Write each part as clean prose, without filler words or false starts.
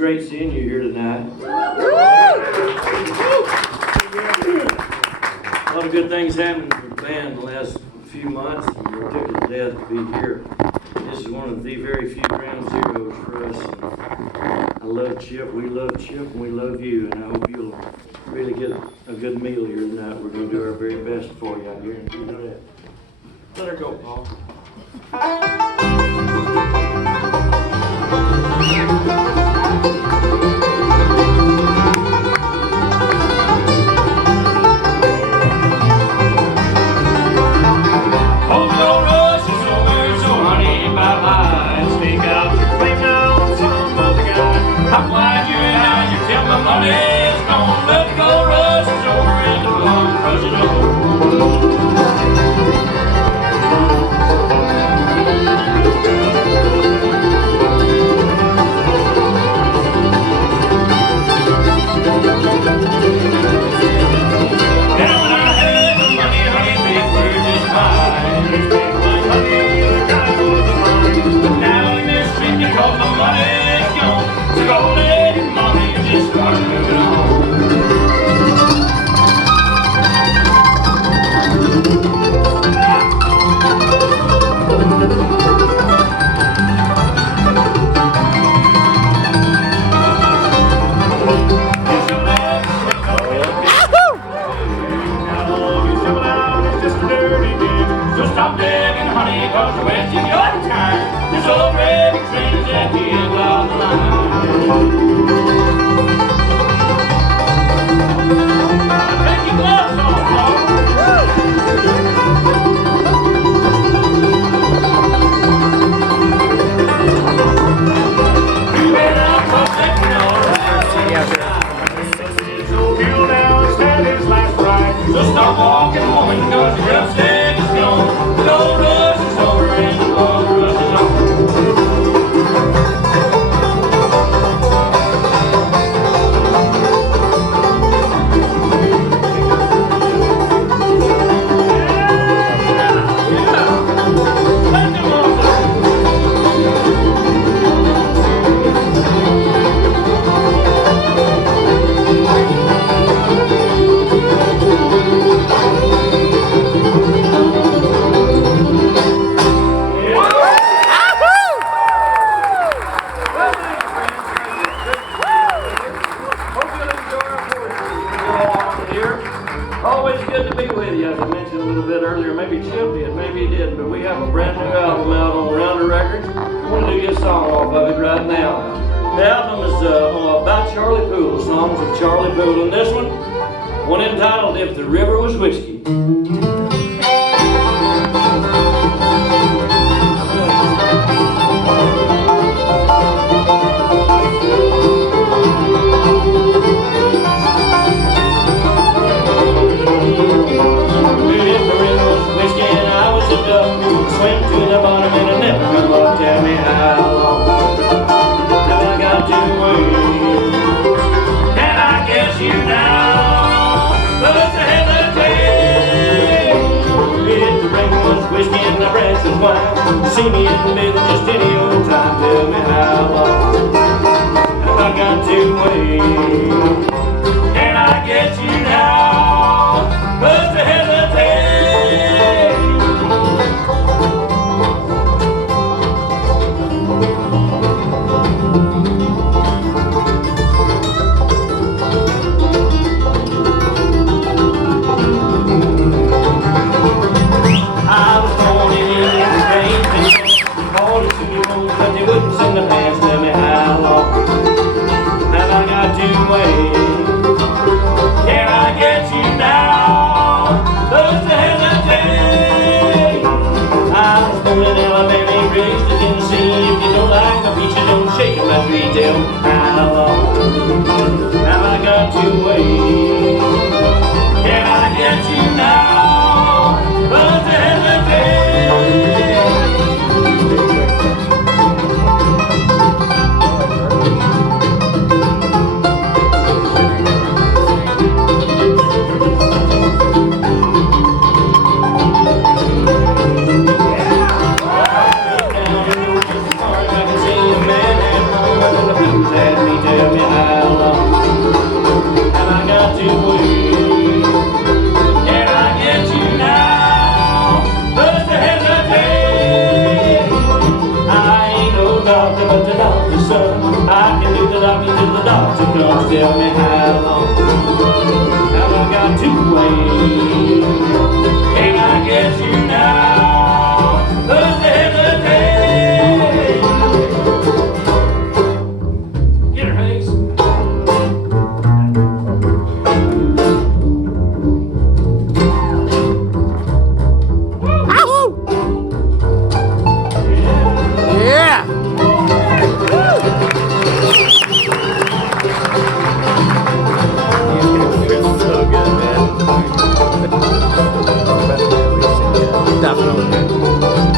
great seeing you here tonight. A lot of good things happened for the band the last few months, and we're tickled to death to be here. This is one of the very few ground zeros for us. I love Chip, we love Chip, and we love you, and I hope you'll really get a good meal here tonight. We're going to do our very best for you, I guarantee you that. Let her go, Paul. I'm glad you're out, you tell my money's gone. Let the gold rush is over and the blood rushes over. Now when I had the money, honey, big bird just fine. It's big like honey, other kind was a mine. But now in this street, because my money's gone, so go let your mommy just start moving on. So stop digging, honey, cause you're wasting your time. This old red train's at the end of the line. Take your gloves off, Paul. You better not talk that so he'll now stand his last ride. So stop walking, woman, cause your upstairs is gone. The gold rush is over and the blood rushes on. Always good to be with you, as I mentioned a little bit earlier. Maybe Chip did, maybe he didn't, but we have a brand new album out on Rounder Records. I'm going to do you a song off of it right now. The album is about Charlie Poole, songs of Charlie Poole, and this one entitled If the River Was Whiskey. Swim to the bottom and I never come up. Tell me how long have I got to wait? Can I guess you now? But to hesitate. If the rain was whiskey and the breath was wine, see me in the middle just any old time. Tell me how long have I got to wait? Can I get you now? But to hesitate. But they wouldn't sing the dance. Tell me how long have I got to wait? Can I get you now? Just to hesitate. I was born in Alabama, raised in Tennessee. If you don't like my peach, you don't shake my tree. Tell me how long have I got to wait? Can I get you now? Just to hesitate. Yeah. how long have I got to wait? Can I get you now? Just hesitate. Get her, Hayes. Yeah. So good, man. Definitely.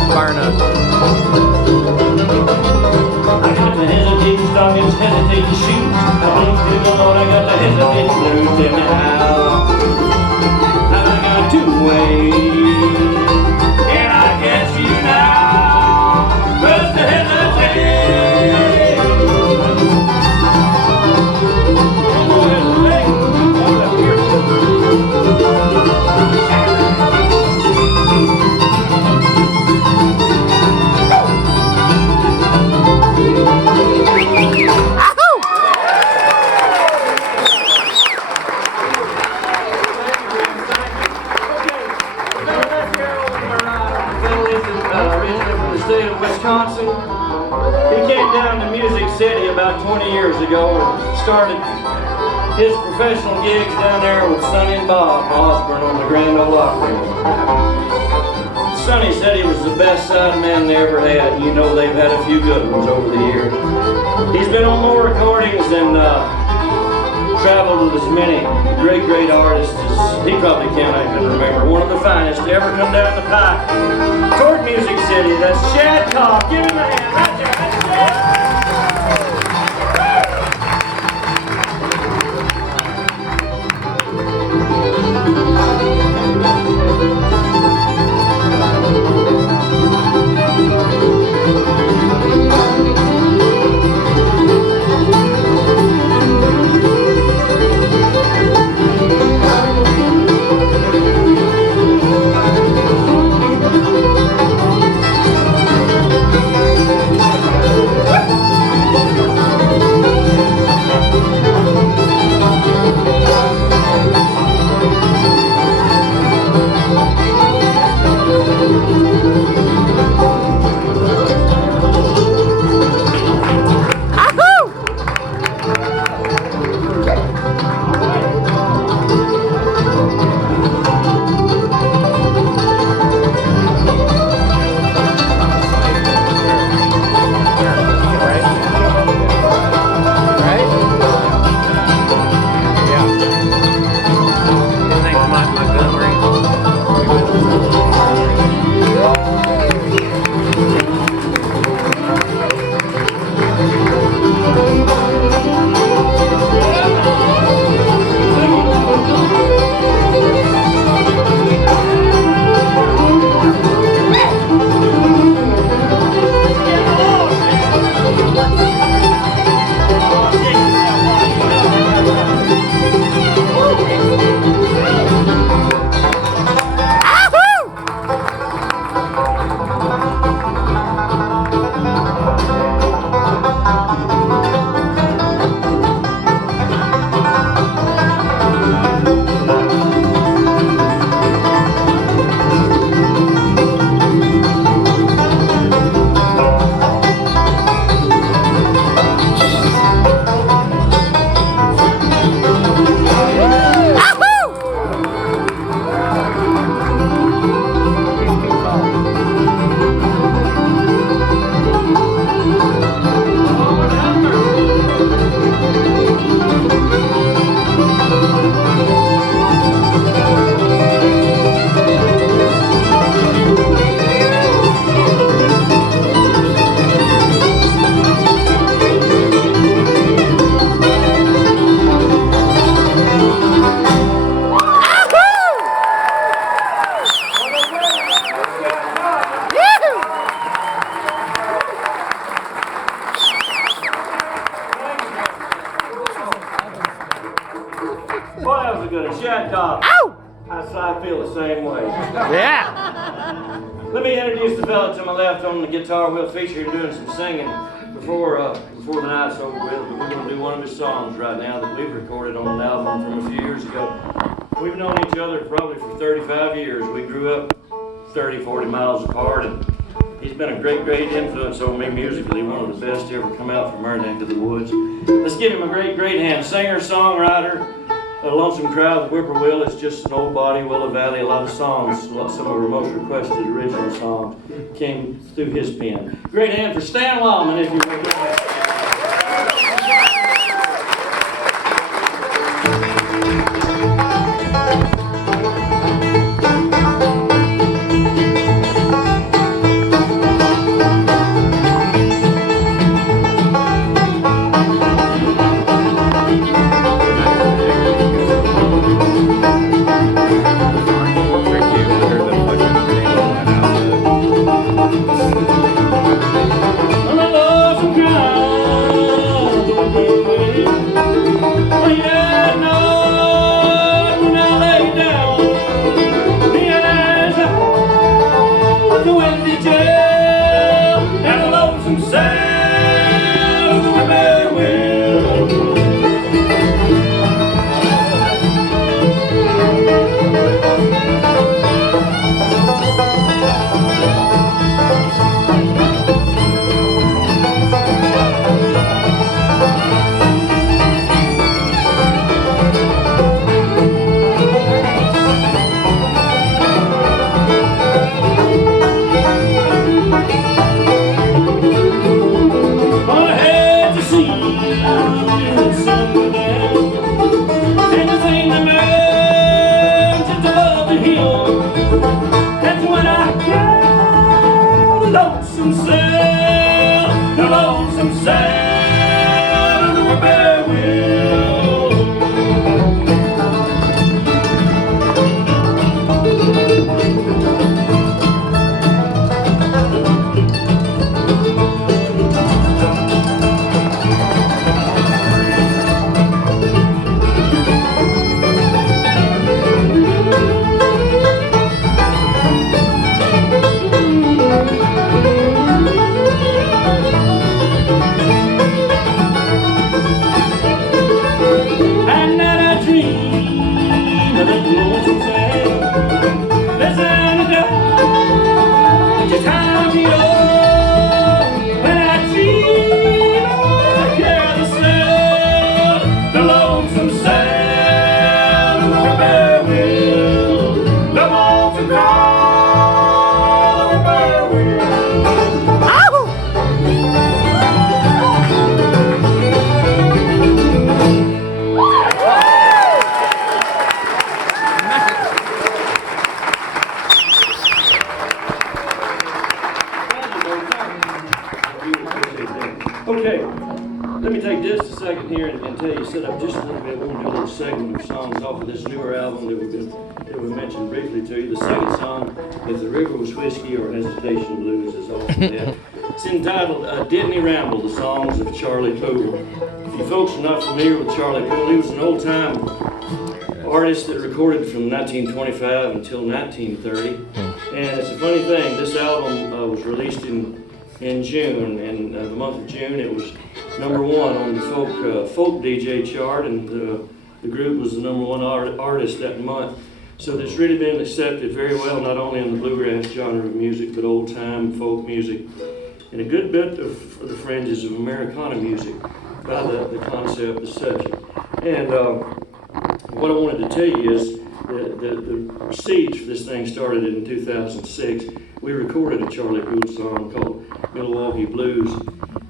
Bar none. I got to hesitate to stop and hesitate to shoot. I think to the Lord I got to hesitate to lose him now. Have I got to wait? Can I get you now? Just to hesitate. One more hesitate. One up here. Wisconsin. He came down to Music City about 20 years ago and started his professional gigs down there with Sonny and Bob Osborne on the Grand Ole Opry. Sonny said he was the best sideman they ever had, and you know they've had a few good ones over the years. He's been on more recordings and traveled with as many great artists as he probably can't even remember. One of the finest to ever come down the pike toward Music City. That's Chad Cobb. Give him a hand right there. That's Chad. Chad Cobb. Ow! I feel the same way. Yeah. Let me introduce the fella to my left on the guitar. We'll feature him doing some singing before the night's over with, but we're going to do one of his songs right now that we've recorded on an album from a few years ago. We've known each other probably for 35 years. We grew up 30, 40 miles apart, and he's been a great, great influence on me musically, one of the best to ever come out from our neck of the woods. Let's give him a great, great hand. Singer, songwriter, a Lonesome Crowd, the Whippoorwill is just an old body, Willow Valley, a lot of songs, some of our most requested original songs came through his pen. Great hand for Stan Wileman, if you will. Okay, let me take just a second here and tell you, set up just a little bit. We're going to do a little segment of songs off of this newer album that we mentioned briefly to you. The second song, If the River Was Whiskey or Hesitation Blues, is off of that. It's entitled Didn't He Ramble, the Songs of Charlie Poole. If you folks are not familiar with Charlie Poole, he was an old-time artist that recorded from 1925 until 1930. And it's a funny thing, this album was released in June, and the month of June it was #1 on the folk DJ chart, and the group was the #1 artist that month. So it's really been accepted very well, not only in the bluegrass genre of music, but old time folk music, and a good bit of the fringes of Americana music by the concept, the subject. And what I wanted to tell you is the siege for this thing started in 2006. We recorded a Charlie Poole song called Milwaukee Blues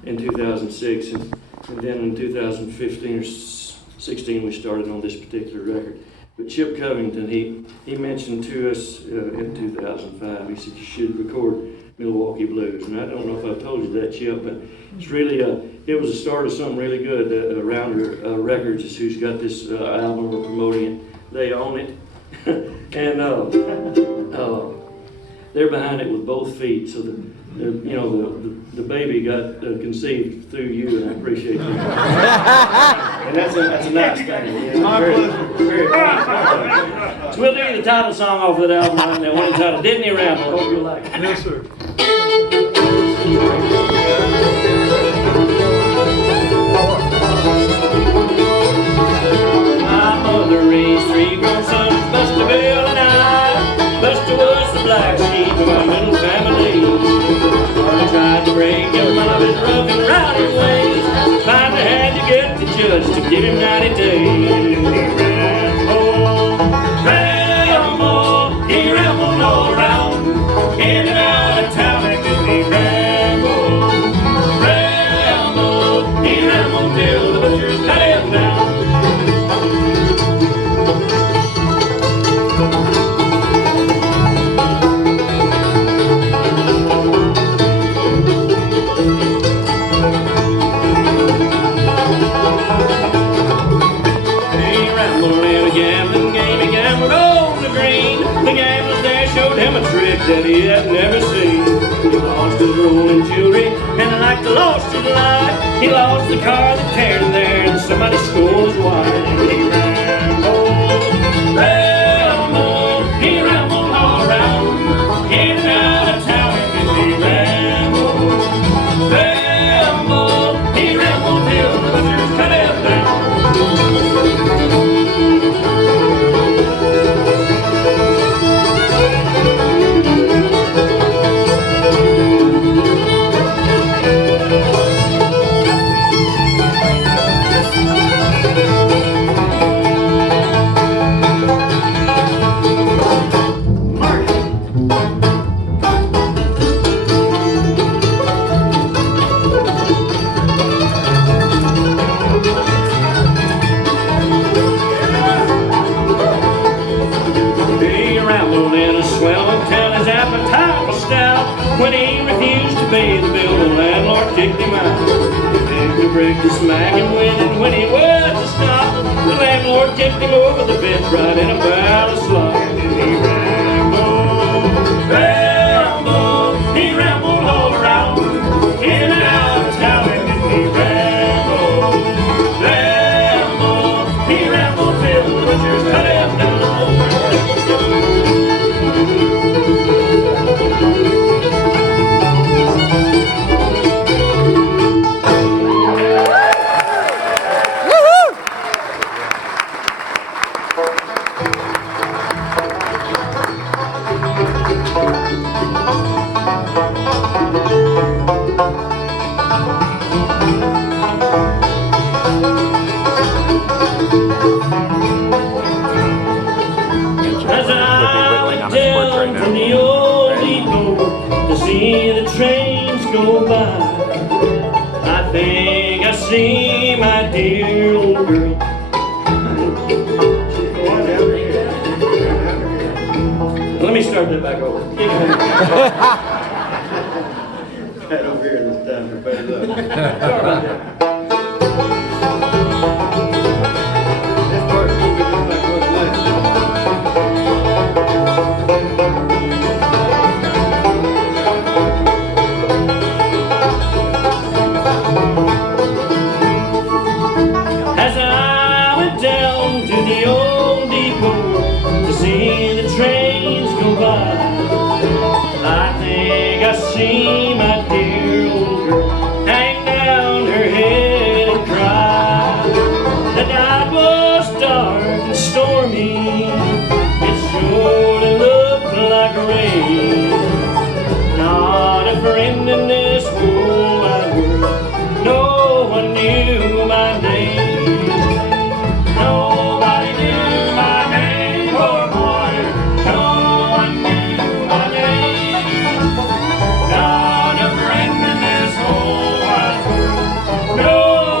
in 2006, and then in 2015 or 16 we started on this particular record. But Chip Covington, he mentioned to us in 2005, he said you should record Milwaukee Blues. And I don't know if I told you that, Chip, but it's really, it was the start of something really good. Rounder Records is who's got this album, we're promoting it. They own it. And they're behind it with both feet, so the baby got conceived through you, and I appreciate that. And that's a nice thing. Very so we'll do you the title song off of that album right now. One entitled Didn't He Ramble? I hope you like it. Yes, sir. break him of his rough and rowdy ways. Finally had to get the judge to give him 90 days. He rambled all around, in and out of town, and then he rambled, he rambled till the butchers cut him down. That he had never seen. He lost his rolling jewelry and like the lost his life. He lost the car that carried him there and somebody stole his wife. He rambled all around, in and out of town, and then he rambled, he rambled till the butchers cut him down. When he refused to pay the bill, the landlord kicked him out. He begged to break to smack him with, and when he was to stop, the landlord kicked him over the fence right in a barrel of slop. And he he rambled all around, in and out of town, and then he rambled till the butchers cut him down. See my dear old girl. Let me start that back over. Right over here this time for better luck. Sorry about that. This part's going to be just like what's left. See my dear old girl hang down her head and cry. The night was dark and stormy, it surely looked like rain. Not a friend in this whole wide world, no one knew my name. Nobody knew my name, poor boy, no one knew my name. Not a friend in this whole wide world, no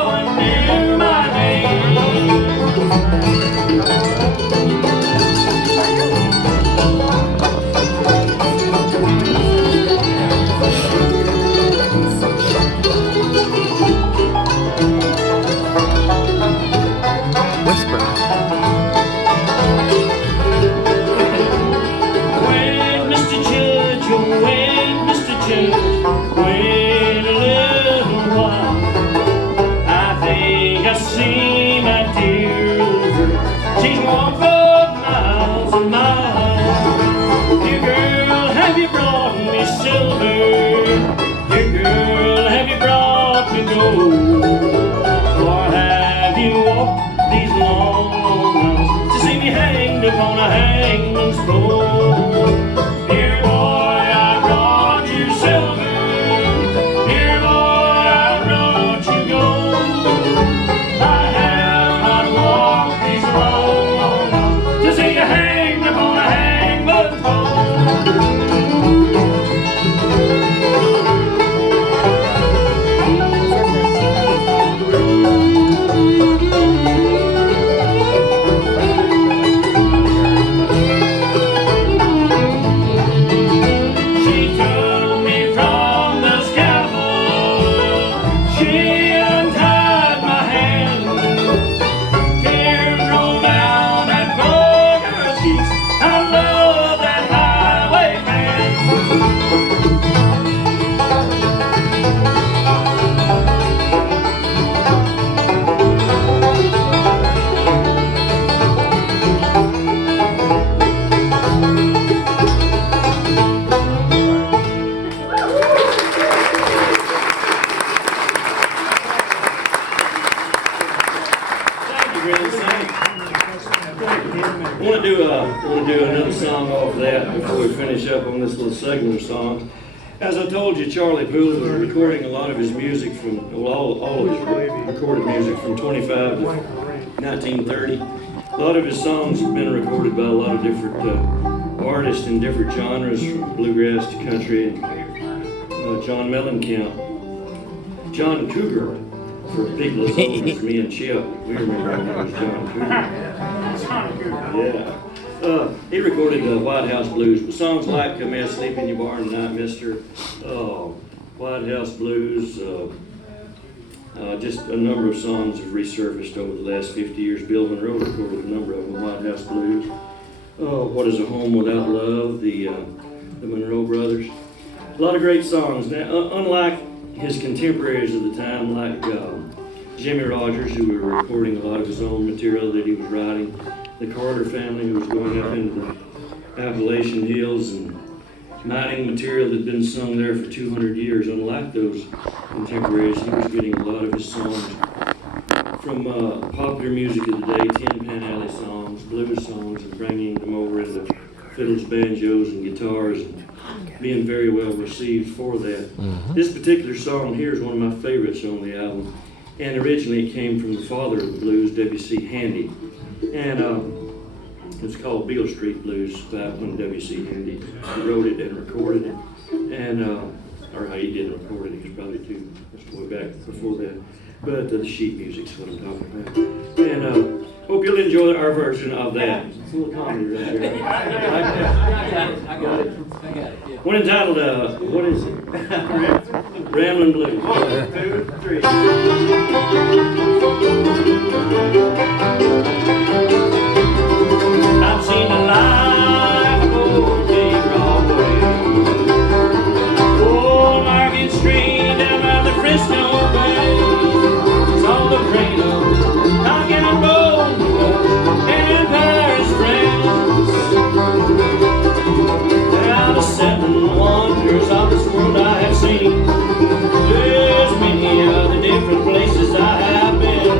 one knew my name. Whisper. Wait, Mr. Judge, oh wait, Mr. Judge, wait a little while. I think I see my dear old girl. She's walked for miles and miles. Dear girl, have you brought me silver? Dear girl, have you brought me gold? Or have you walked these long, long miles to see me hanged upon a hangman's pole? Dear boy, I brought you silver. to do another song off that before we finish up on this little segment of songs. As I told you, Charlie Poole was recording a lot of his music from, well, all of his recorded music from 25 to 1930. A lot of his songs have been recorded by a lot of different artists in different genres, from bluegrass to country, and John Mellencamp, John Cougar, for people as old as me and Chip. We remember him as John Cougar. Yeah. He recorded White House Blues, but songs like May I Sleep in Your Barn Tonight, Mister, White House Blues, just a number of songs have resurfaced over the last 50 years. Bill Monroe recorded a number of them, White House Blues. What is a Home Without Love, the Monroe Brothers. A lot of great songs. Now, unlike his contemporaries of the time, like Jimmy Rogers, who were recording a lot of his own material that he was writing, the Carter family, who was going up into the Appalachian Hills and mining material that had been sung there for 200 years. Unlike those contemporaries, he was getting a lot of his songs from popular music of the day, Tin Pan Alley songs, blues songs, and bringing them over into fiddles, banjos, and guitars, and being very well received for that. This particular song here is one of my favorites on the album, and originally it came from the father of the blues, W.C. Handy, and it's called Beale Street Blues, back when W.C. Handy wrote it and recorded it, and or how he didn't record it, he was probably too way back before that. But the sheet music's what I'm talking about. And hope you'll enjoy our version of that. It's a little comedy right here. I got it. One entitled, what is it? Ramblin' Blues. 1, 2, 3. I've seen the life of old Dave Broadway. Old Market Street down by the Frisco Bay. Saw the cradle, knocking and rolling, and Paris friends. Now the 7 wonders of this world I have seen. There's many other different places I have been.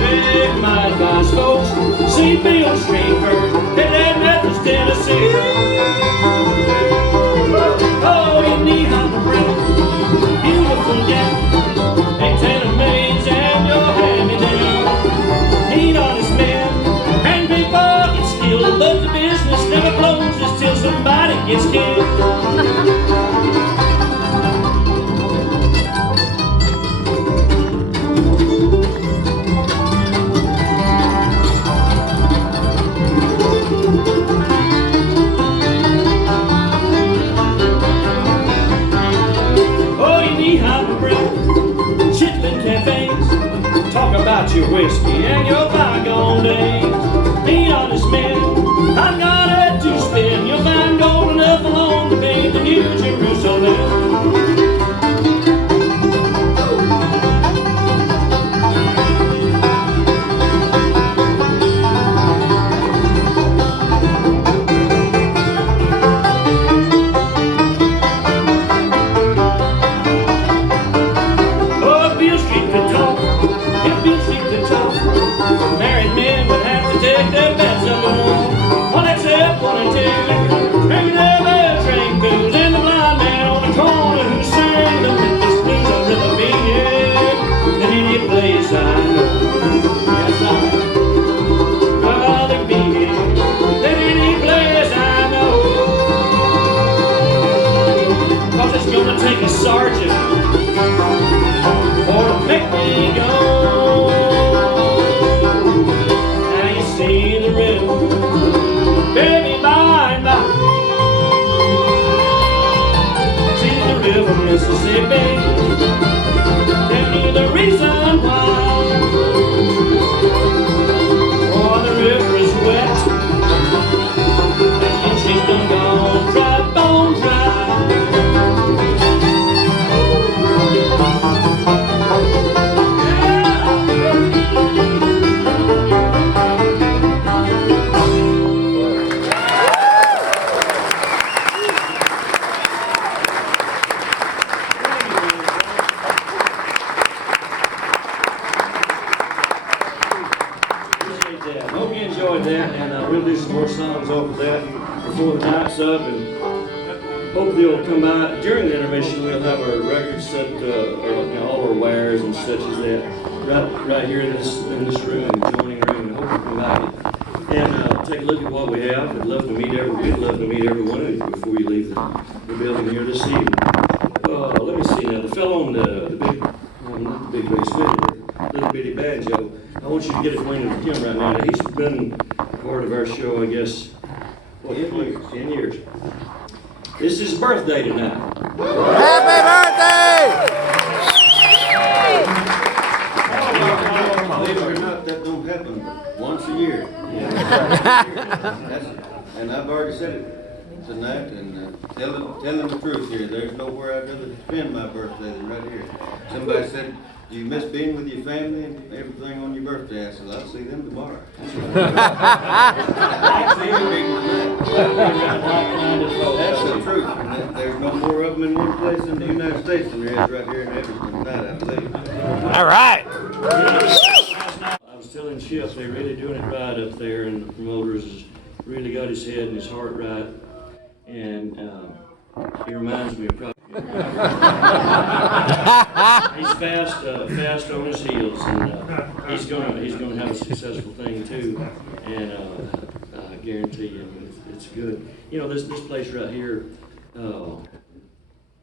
Take my advice, folks, see Beale Street first, and then Memphis, Tennessee. Oh, you need hot breath, beautiful gal. They tell maids and your hand-me-down. Need honest men and big pocket skill, but the business never closes till somebody gets killed. Talk about your whiskey and your bygone days. Be honest, men, I've got it to spend. You'll find gold enough along the way to New Jerusalem. Take their bets on the one except 1 and 2. Drinking their bell train booze, and the blind man on the corner who sang the Memphis blues on rhythm beat. And any place I know, yes I would rather be here than any place I know. 'Cause it's gonna take a sergeant for to make me go. See the river, baby, by and by. See the river, Mississippi. Tell me the reason why. Oh, the river is wet, and she's done gone dry, bone dry. enjoyed that, and we'll do some more songs off of that before the night's up, and hope you'll come by. During the intermission, we'll have our records set, all our wires and such as that, right here in this room, adjoining room. I hope you come by and take a look at what we have. We'd love to meet every one of you before you leave the building here this evening. Let me see now. The fellow on the big, not the big bass fiddle, the little bitty banjo. I want you to get acquainted with him right now. He's been part of our show, I guess, 10 years. It's his birthday tonight. Happy birthday! Believe it or not, that don't happen once a year. And I've already said it tonight, and telling the truth here, there's nowhere I'd rather spend my birthday than right here. Somebody said, do you miss being with your family and everything on your birthday? I said, I'll see them tomorrow. That's the truth. And there's no more of them in one place in the United States than there is right here in Evanston tonight, I believe. All right. I was telling Chip, they're really doing it right up there, and the promoters has really got his head and his heart right. And he reminds me of probably. He's fast on his heels, and he's gonna have a successful thing too. And I guarantee you, it's good. You know, this place right here.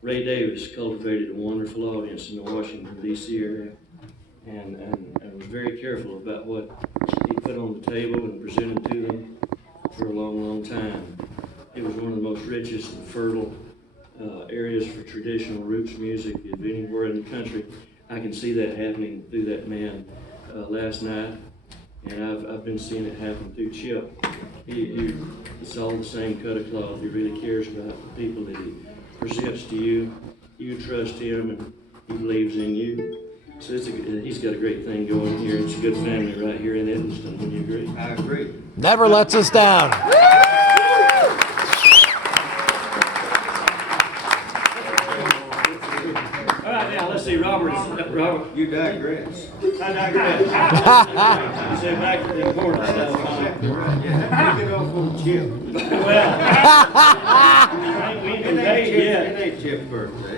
Ray Davis cultivated a wonderful audience in the Washington D.C. area, and was very careful about what he put on the table and presented to them for a long, long time. It was one of the most richest and fertile areas for traditional roots music of anywhere in the country. I can see that happening through that man last night, and I've been seeing it happen through Chip. It's all the same cut of cloth. He really cares about the people that he presents to you. You trust him, and he believes in you. So he's got a great thing going here. It's a good family right here in Evanston. Would you agree? I agree. Never lets us down. All right, now let's see, Robert. You digress. I digress. You say back to the important stuff. Exactly right. Yeah. Take it off on Chip. Well, we ain't paid yet. It ain't Chip's birthday.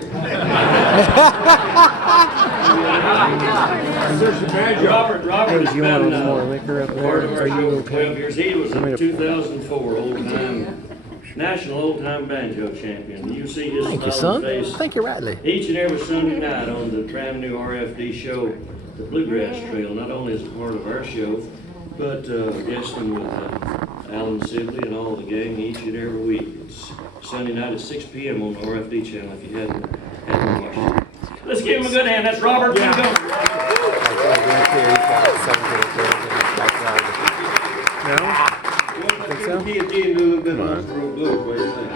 Robert has you want a been little more liquor up there? part of our Are you show for okay? 12 years. He was a 2004 National Old-Time Banjo Champion. You see his Thank you, smiling son. face Thank you, Radley. each and every Sunday night on the brand new RFD show, the Bluegrass Trail, not only as a part of our show, but guesting with Alan Sibley and all the gang each and every week. It's Sunday night at 6 p.m. on the RFD channel if you hadn't watched it. Let's give him a good hand. That's Robert Montgomery. Think so? He and do a little bit of Oscar Blues. What do you think?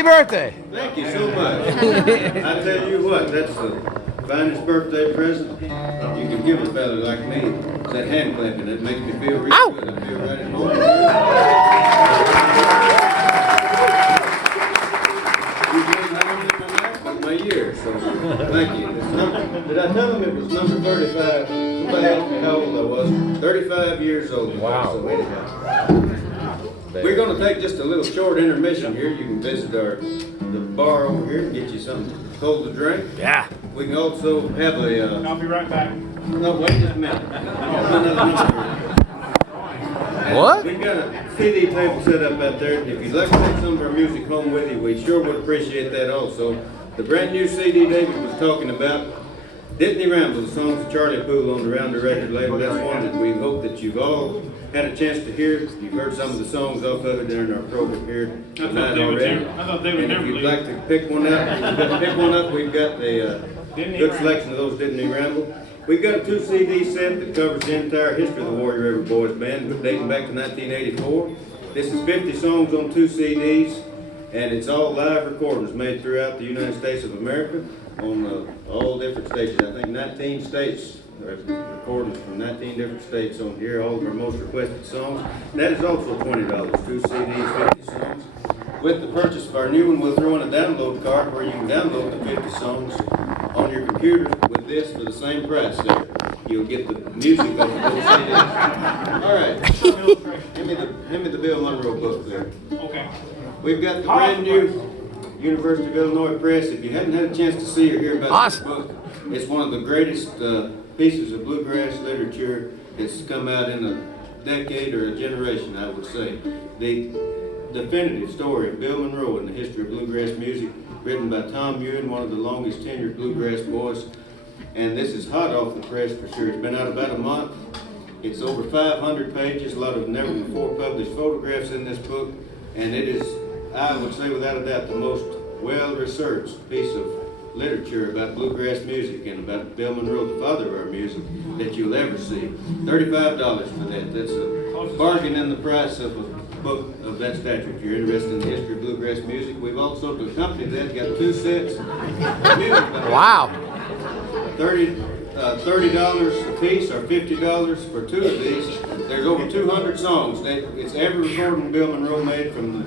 Happy birthday. Thank you so much. I tell you what, that's the finest birthday present you can give a fella like me. It's that hand clapping that makes me feel real Ow. good. I feel right at home. You've been having me in my life with my years, so thank you. Did I tell them it was number 35? Somebody asked me how old I was. 35 years old. Wow. So anyhow. We're going to take just a little short intermission here. You can visit the bar over here and get you something cold to drink. Yeah. We can also have a. I'll be right back. No, wait just a minute. Another number. What? We've got a CD table set up out there. If you'd like to take some of our music home with you, we sure would appreciate that also. The brand new CD David was talking about, Disney Ramble, the songs of Charlie Poole on the Round the Record label. That's one that we hope that you've all had a chance to hear. You've heard some of the songs off of it during our program here tonight already. I thought they would And if never you'd leave. like to pick one up, we've got the good selection of those Disney Ramble. We've got a 2 CD set that covers the entire history of the Warrior River Boys Band, dating back to 1984. This is 50 songs on 2 CDs, and it's all live recordings made throughout the United States of America on all different stations. I think 19 states, recordings from 19 different states on here, all of our most requested songs. That is also $20, 2 CDs, 50 songs. With the purchase of our new one, we'll throw in a download card where you can download the 50 songs on your computer with this for the same price there. You'll get the music of those CDs. All right. Hand me the Bill Monroe book there. Okay. We've got the brand new University of Illinois Press. If you hadn't had a chance to see or hear about Awesome. this book, it's one of the greatest pieces of bluegrass literature that's come out in a decade or a generation, I would say. The definitive story of Bill Monroe and the history of bluegrass music, written by Tom Ewan, one of the longest tenured bluegrass boys. And this is hot off the press for sure. It's been out about a month. It's over 500 pages, a lot of never before published photographs in this book. And it is, I would say without a doubt, the most well-researched piece of literature about bluegrass music and about Bill Monroe, the father of our music, that you'll ever see. $35 for that. That's a bargain in the price of a book of that stature. If you're interested in the history of bluegrass music, we've also, to accompany that, got 2 sets of music. Wow. $30 a piece or $50 for 2 of these. There's over 200 songs. It's every recording Bill Monroe made from the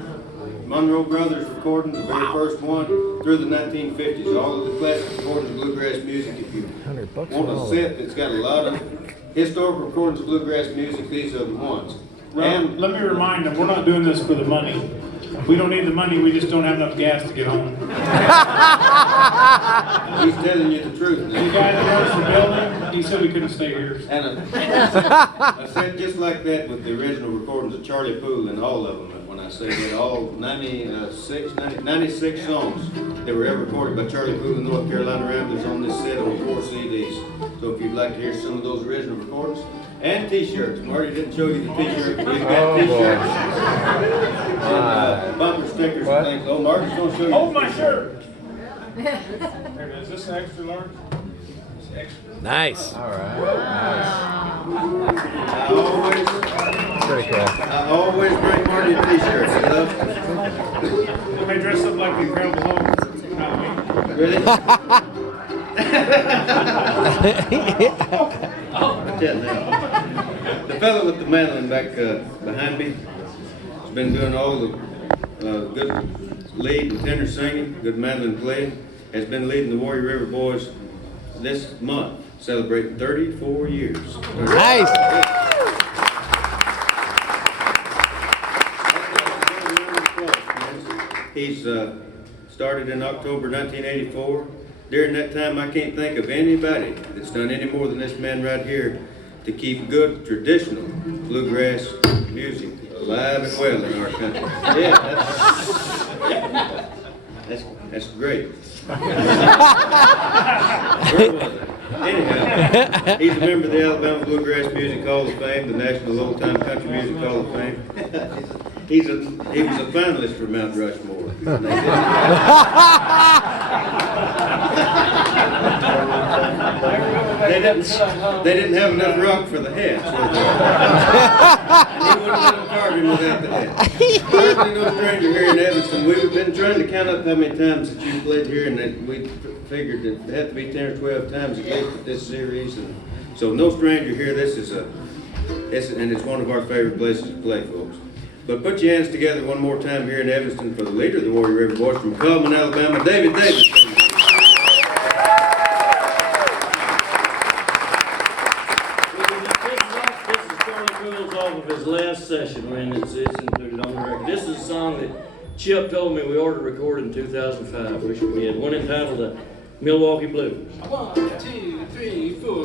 Monroe Brothers recording, the very first one, through the 1950s. All of the classic recordings of bluegrass music. If you want a set that's got a lot of historical recordings of bluegrass music, these are the ones. And let me remind them, we're not doing this for the money. We don't need the money, we just don't have enough gas to get home. He's telling you the truth. The guy that runs the building, he said we couldn't stay here. And I said just like that with the original recordings of Charlie Poole and all of them. When I say that, all 96 songs that were ever recorded by Charlie Poole and North Carolina Ramblers on this set on 4 CDs. So if you'd like to hear some of those original recordings, and T-shirts. Marty didn't show you the T-shirt, but we've got T-shirts and bumper stickers and things. Oh, Marty's going to show you. Hold my shirt! There it is. Is this extra large? It's extra. Nice. I always Pretty cool. I always bring Marty a T-shirt. He loves it. They may dress up like the Incredible Hulk. Not me. Really? I tell you now. The fellow with the mandolin back behind me has been doing all the good lead and tenor singing, good mandolin playing, has been leading the Warrior River Boys this month, celebrating 34 years. Nice. He's started in October 1984. During that time, I can't think of anybody that's done any more than this man right here to keep good traditional bluegrass music alive and well in our country. Yeah, that's great. Where was it? Anyhow, he's a member of the Alabama Bluegrass Music Hall of Fame, the National Old Time Country Music Hall of Fame. He was a finalist for Mount Rushmore. They didn't have enough rock for the hats. He wouldn't let them carve him without the hat. Certainly no stranger here in Evanston. We've been trying to count up how many times that you played here, and that we figured it had to be 10 or 12 times at least with this series. And so no stranger here. This is and it's one of our favorite places to play, folks. But put your hands together one more time here in Evanston for the leader of the Warrior River Boys from Coleman, Alabama, David Davis. Of his last session, and it's included on the record. This is a song that Chip told me we ought to record in 2005. We had one entitled the Milwaukee Blues. 1, 2, 3, 4.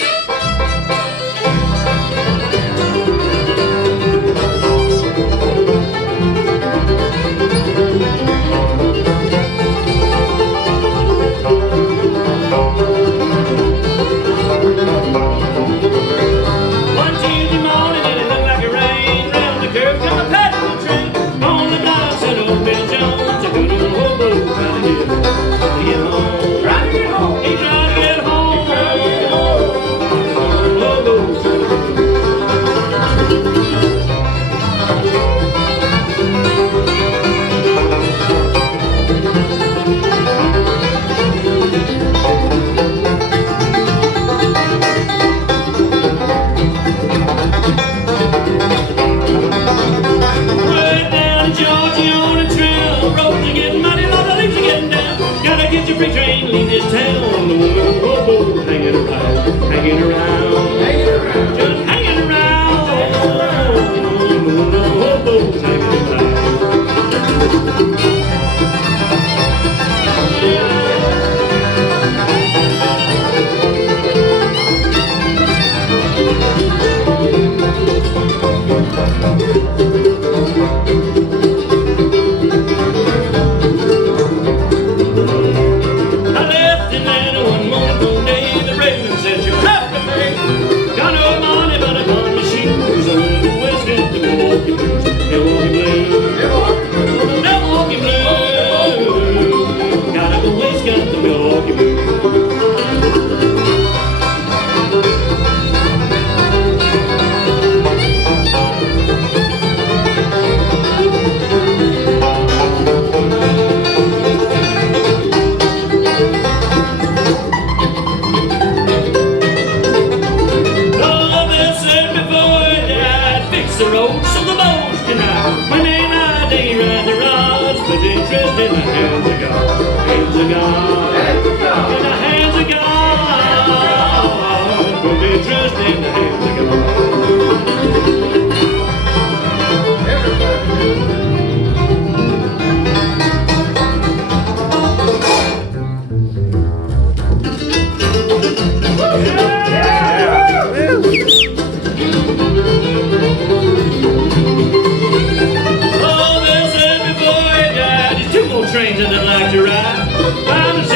Trains that I'd like to ride.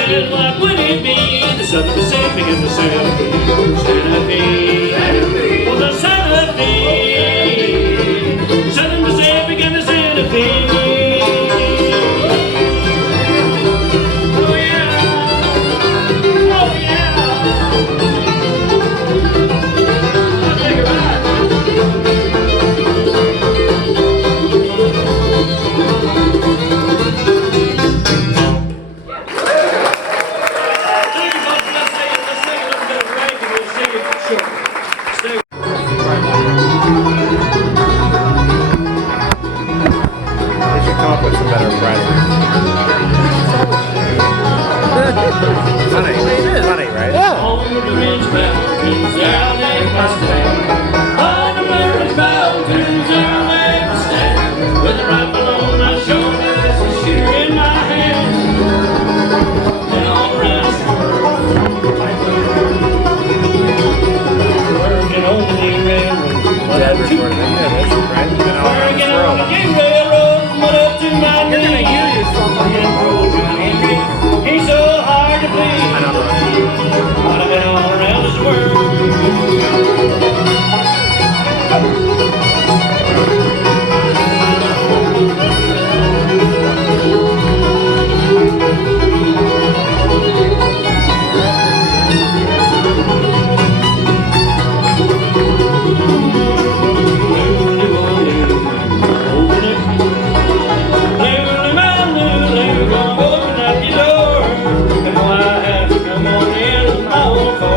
And why I have to come on in with my old 44.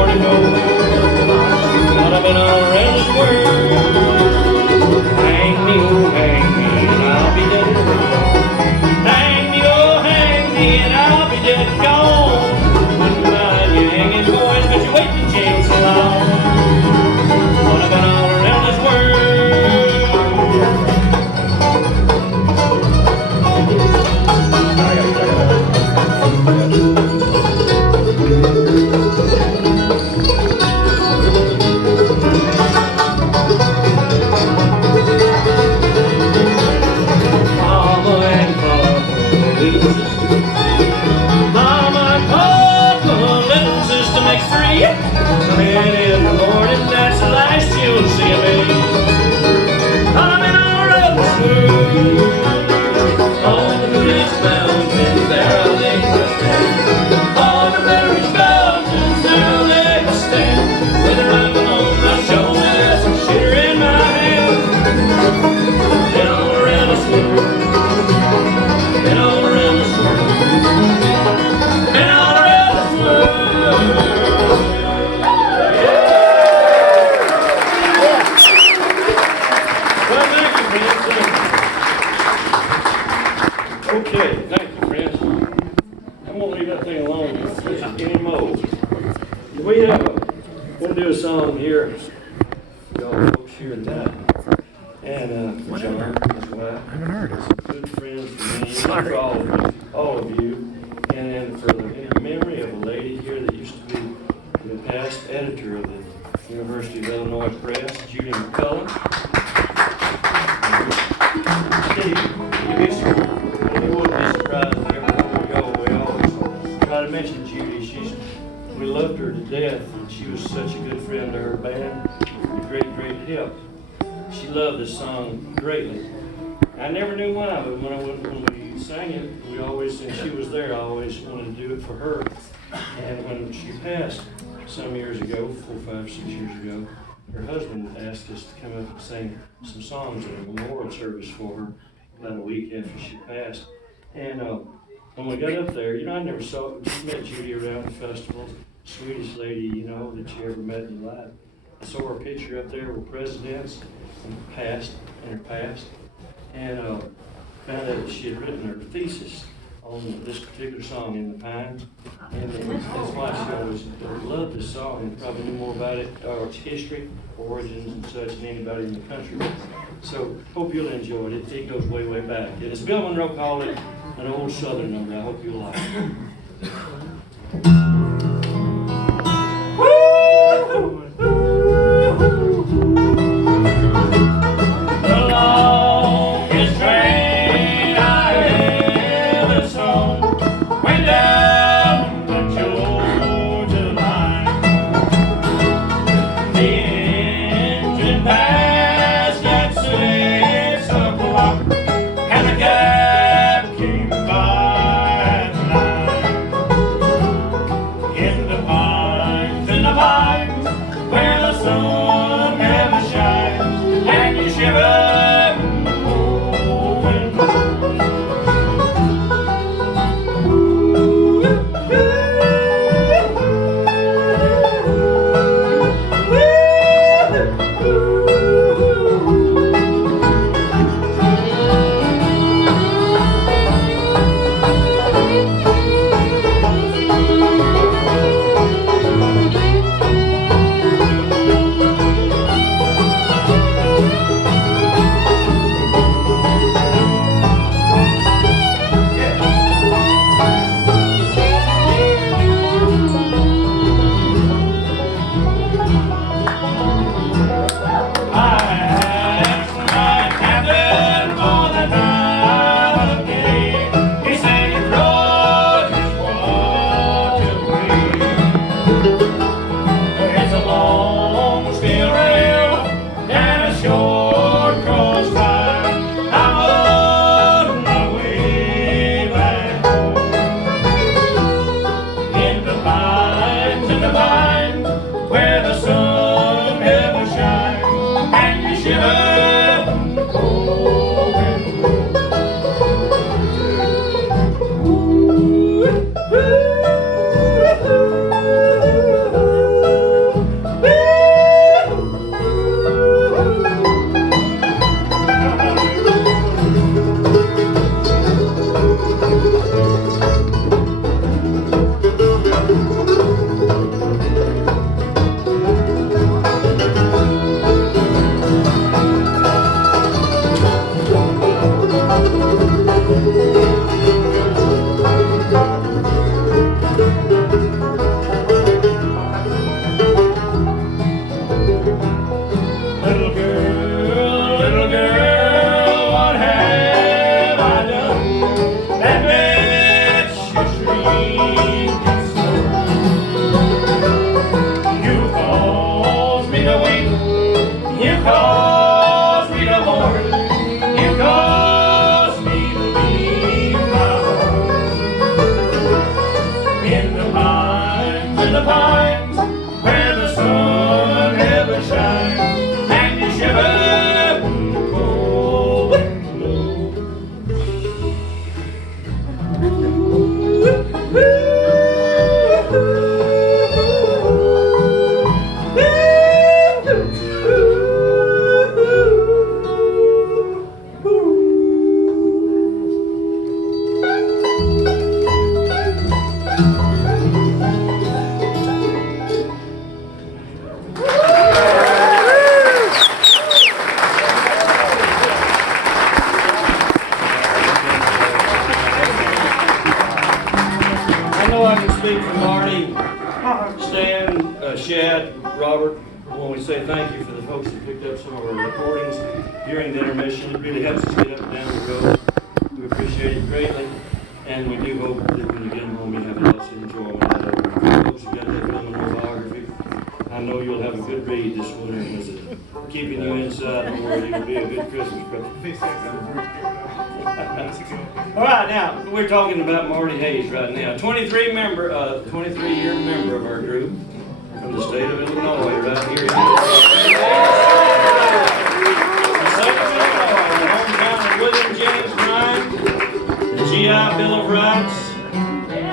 But I've been all around this world. Hang me, oh hang me, and I'll be dead and gone. Hang me, oh hang me, and I'll be dead and gone. Wouldn't mind you hanging, boys, but you wait in jail so long. But I've been all around this world. Come in the morning, that's the last you'll see of me. Coming all around this world, all the bluest mountains, there I'll lay my stand. All the bluest mountains, there I'll lay my stand. With a rifle on my shoulder, some shitter in my hand. Been all around this world, been all around this world, been all around this world. Okay, thank you, friends. I'm gonna leave that thing alone anymore. We we'll do a song here. Y'all folks here tonight. And for John, his wife. I haven't heard it. Some good friends for me, for all of you. And then for the memory of a lady here that used to be the past editor of the University of Illinois Press, Judy McCullough. You wouldn't be surprised if everywhere we go, we always try to mention Judy. We loved her to death, and she was such a good friend to her band, a great, great help. She loved this song greatly. I never knew why, but when we sang it, we always, and she was there, I always wanted to do it for her. And when she passed some years ago, 4, 5, 6 years ago, her husband asked us to come up and sing some songs at a memorial service for her about a week after she passed. And when we got up there, I never met Judy around the festival. Sweetest lady, that you ever met in your life. I saw her picture up there with presidents in her past, and found out that she had written her thesis on this particular song, In the Pine. And that's why she always loved this song and probably knew more about it, or its history, origins, and such than anybody in the country. So, hope you'll enjoy it. It goes way, way back. And as Bill Monroe called it, an old Southern number. I hope you'll like it. know I can speak for Marty, Stan, Chad, Robert, when we say thank you for the folks that picked up some of our recordings during the intermission. It really helps us get up and down the road. We appreciate it greatly, and we do hope that when you get them home, you have lots of enjoyment out of it. Folks who got that film and biography, I know you'll have a good read this winter. Because keeping you inside the world, it'll be a good Christmas present. All right, now we're talking about Marty Hayes right now, 23-year member of our group from the state of Illinois, right here. The state of Illinois, the hometown of William James Bryan, the GI Bill of Rights,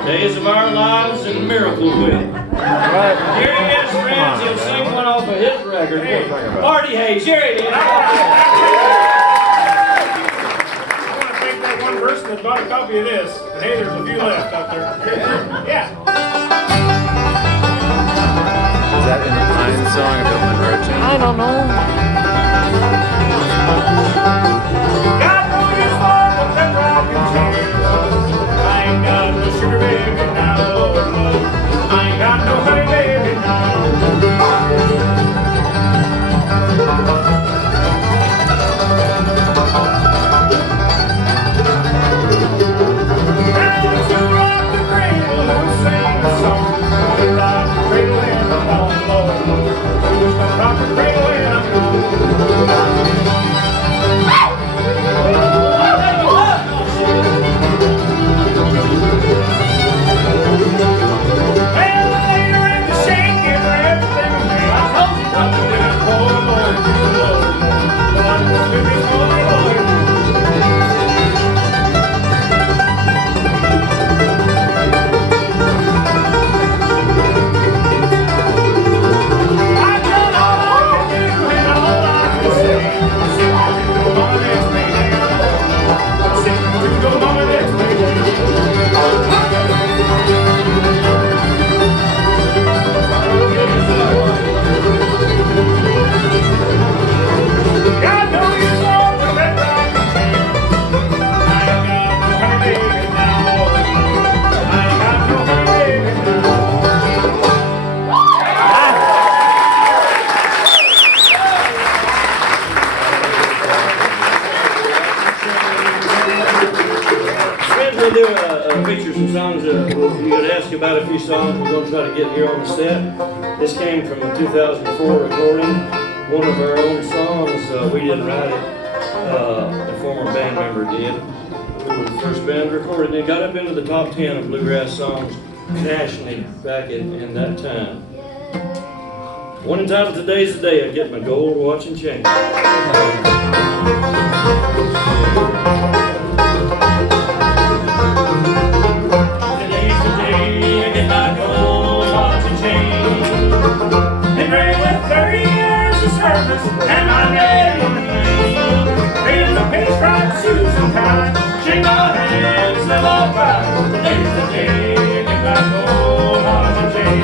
Days of Our Lives, and Miracle Whip. Here he is, friends. He'll sing one off of his record. Marty Hayes, here it is. Person that bought a copy of this. And hey, there's a few left out there. Yeah. Is that in the Pine song of Bill Monroe? I don't know. God knows you fall, but that rockin' chair. I ain't got no sugar baby now, Lord, Lord. I ain't got no honey baby now. About a few songs we're going to try to get here on the set. This came from a 2004 recording, one of our own songs. We didn't write it, a former band member did. We were the first band to record it, and it got up into the top 10 of bluegrass songs nationally back in that time. One entitled Today's the Day I Get My Gold Watch and Chain. And my name in the pinstripe shoes and tie. Shake my hands, they'll all cry. Today's the day I get my gold watch and chain.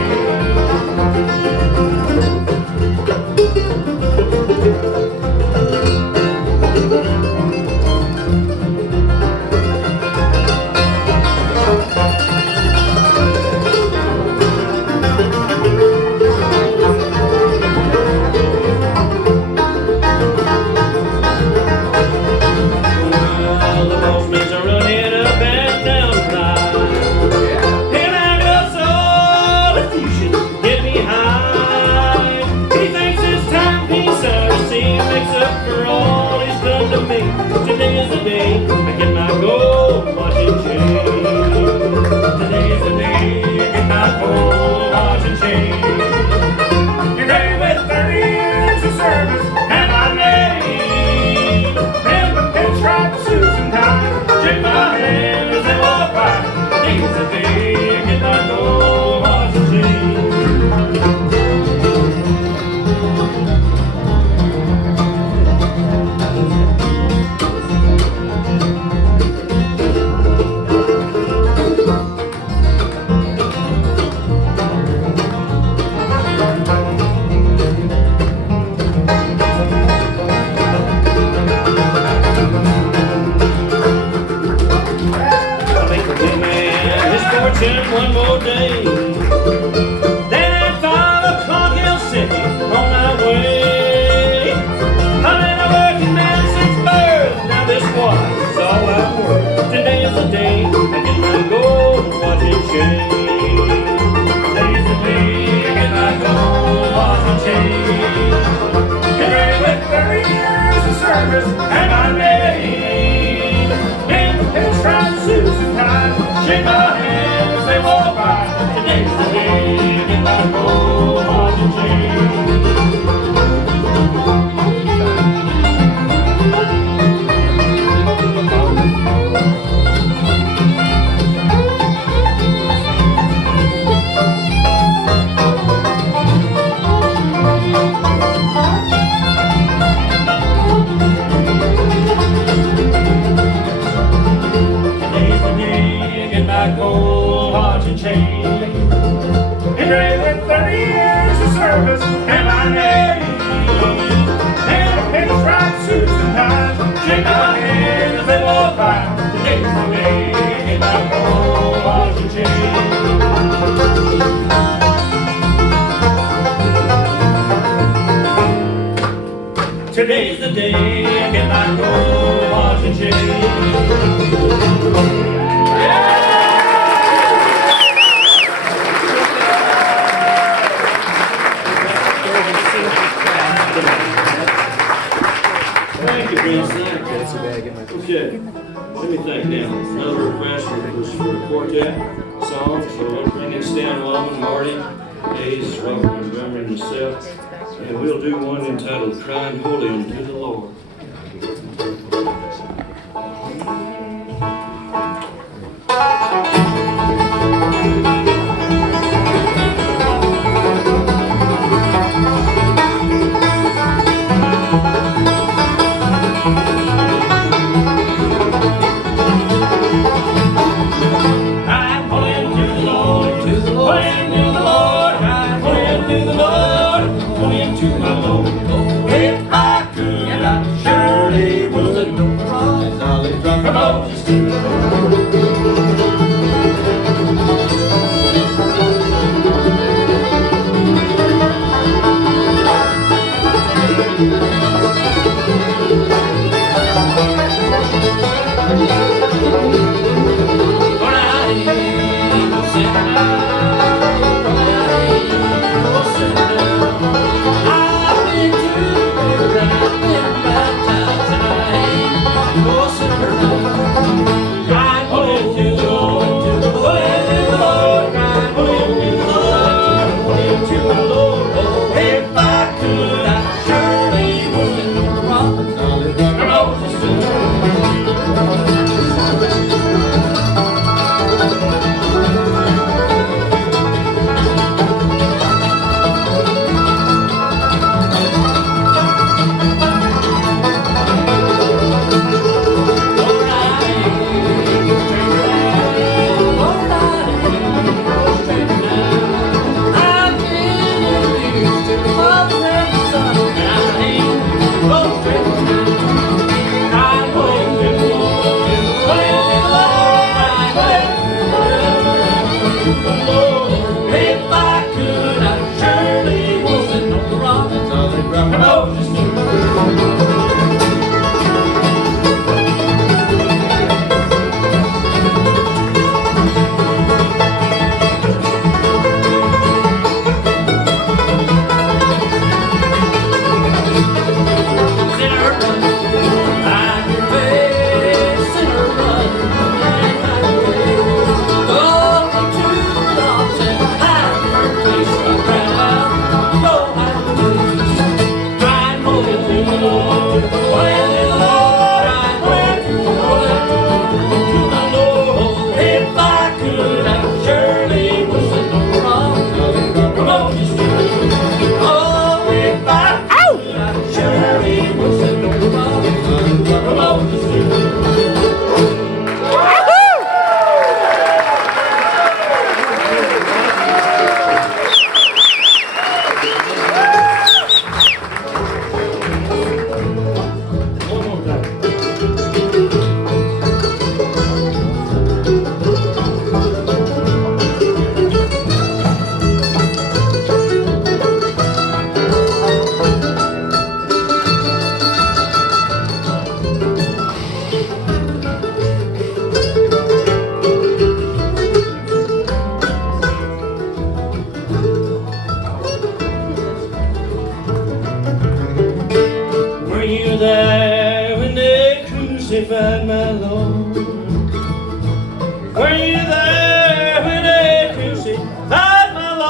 more days. Then at 5 o'clock he'll sit on my way. I'm in a working man since birth. Now this was all I work. Today is the day I get my gold watch and chain. Today's the day I get my gold watch and chain. And with 30 years of service and my name in the pinstripe suits and ties, shake my hand as they walk by. Today's the day I get my gold watch and chain. Gold watch and chain, engraved with 30 years of service and my name, and a pinstripe suits and ties, shake my hand as they walk by. Today's the day I get my gold watch and chain. Today's the day I get my gold watch and chain. Thank you, Prince. Okay, let me think now. Another request was for a quartet song, so we'll bring in Stan Wileman, Marty Hayes, Robert Montgomery, and myself, and we'll do one entitled Crying Holy Unto the Lord. crucified my Lord? Were you there when they crucified my Lord?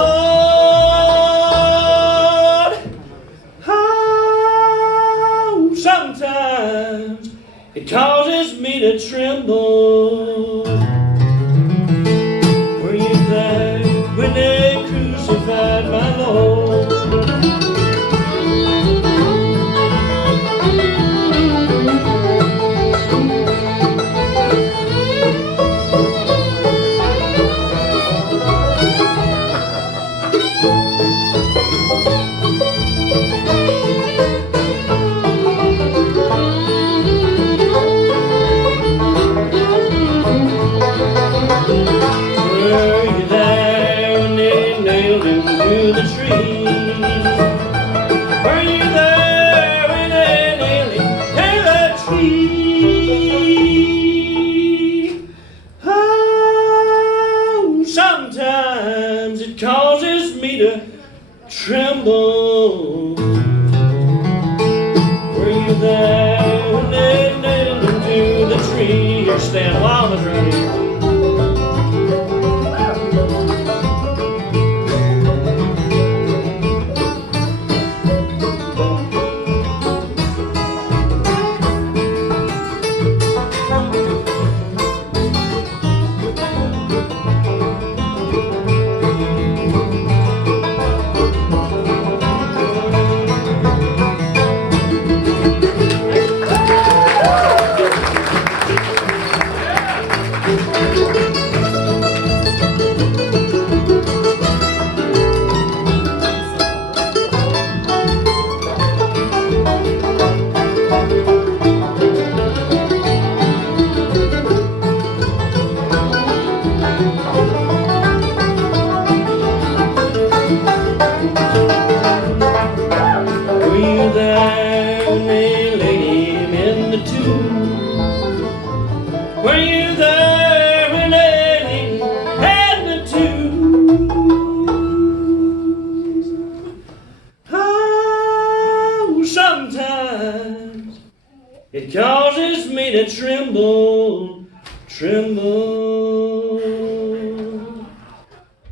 Oh, sometimes it causes me to tremble. Were you there when they crucified my Lord? Sometimes it causes me to tremble. Were you there when they nailed him to the tree? Here, stand Wileman right here. It causes me to tremble, tremble,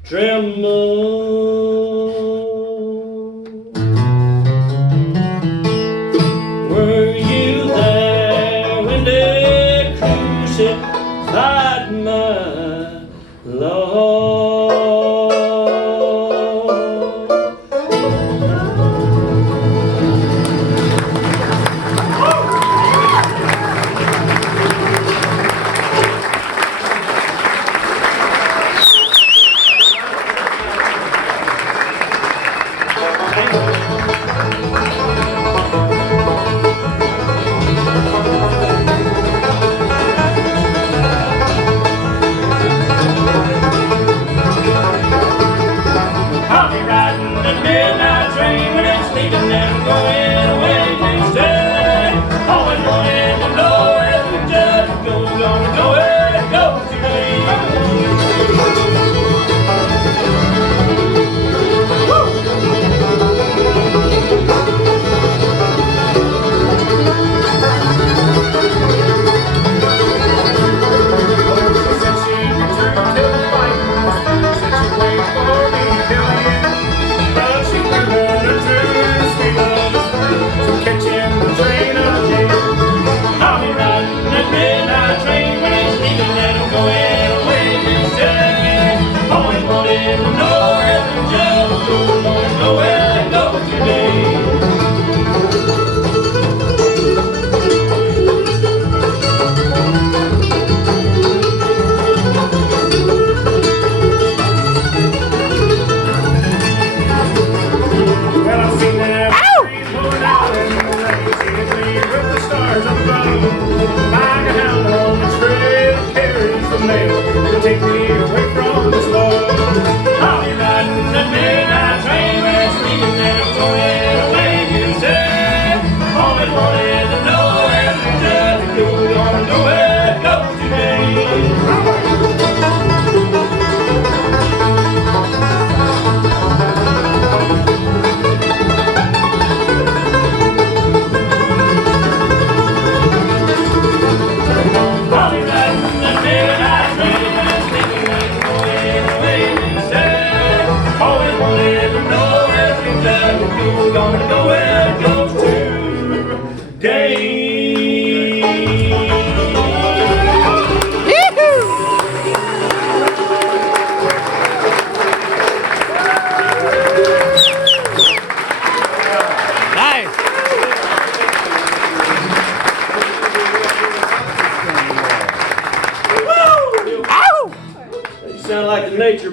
tremble. Were you there when they crucified my Lord?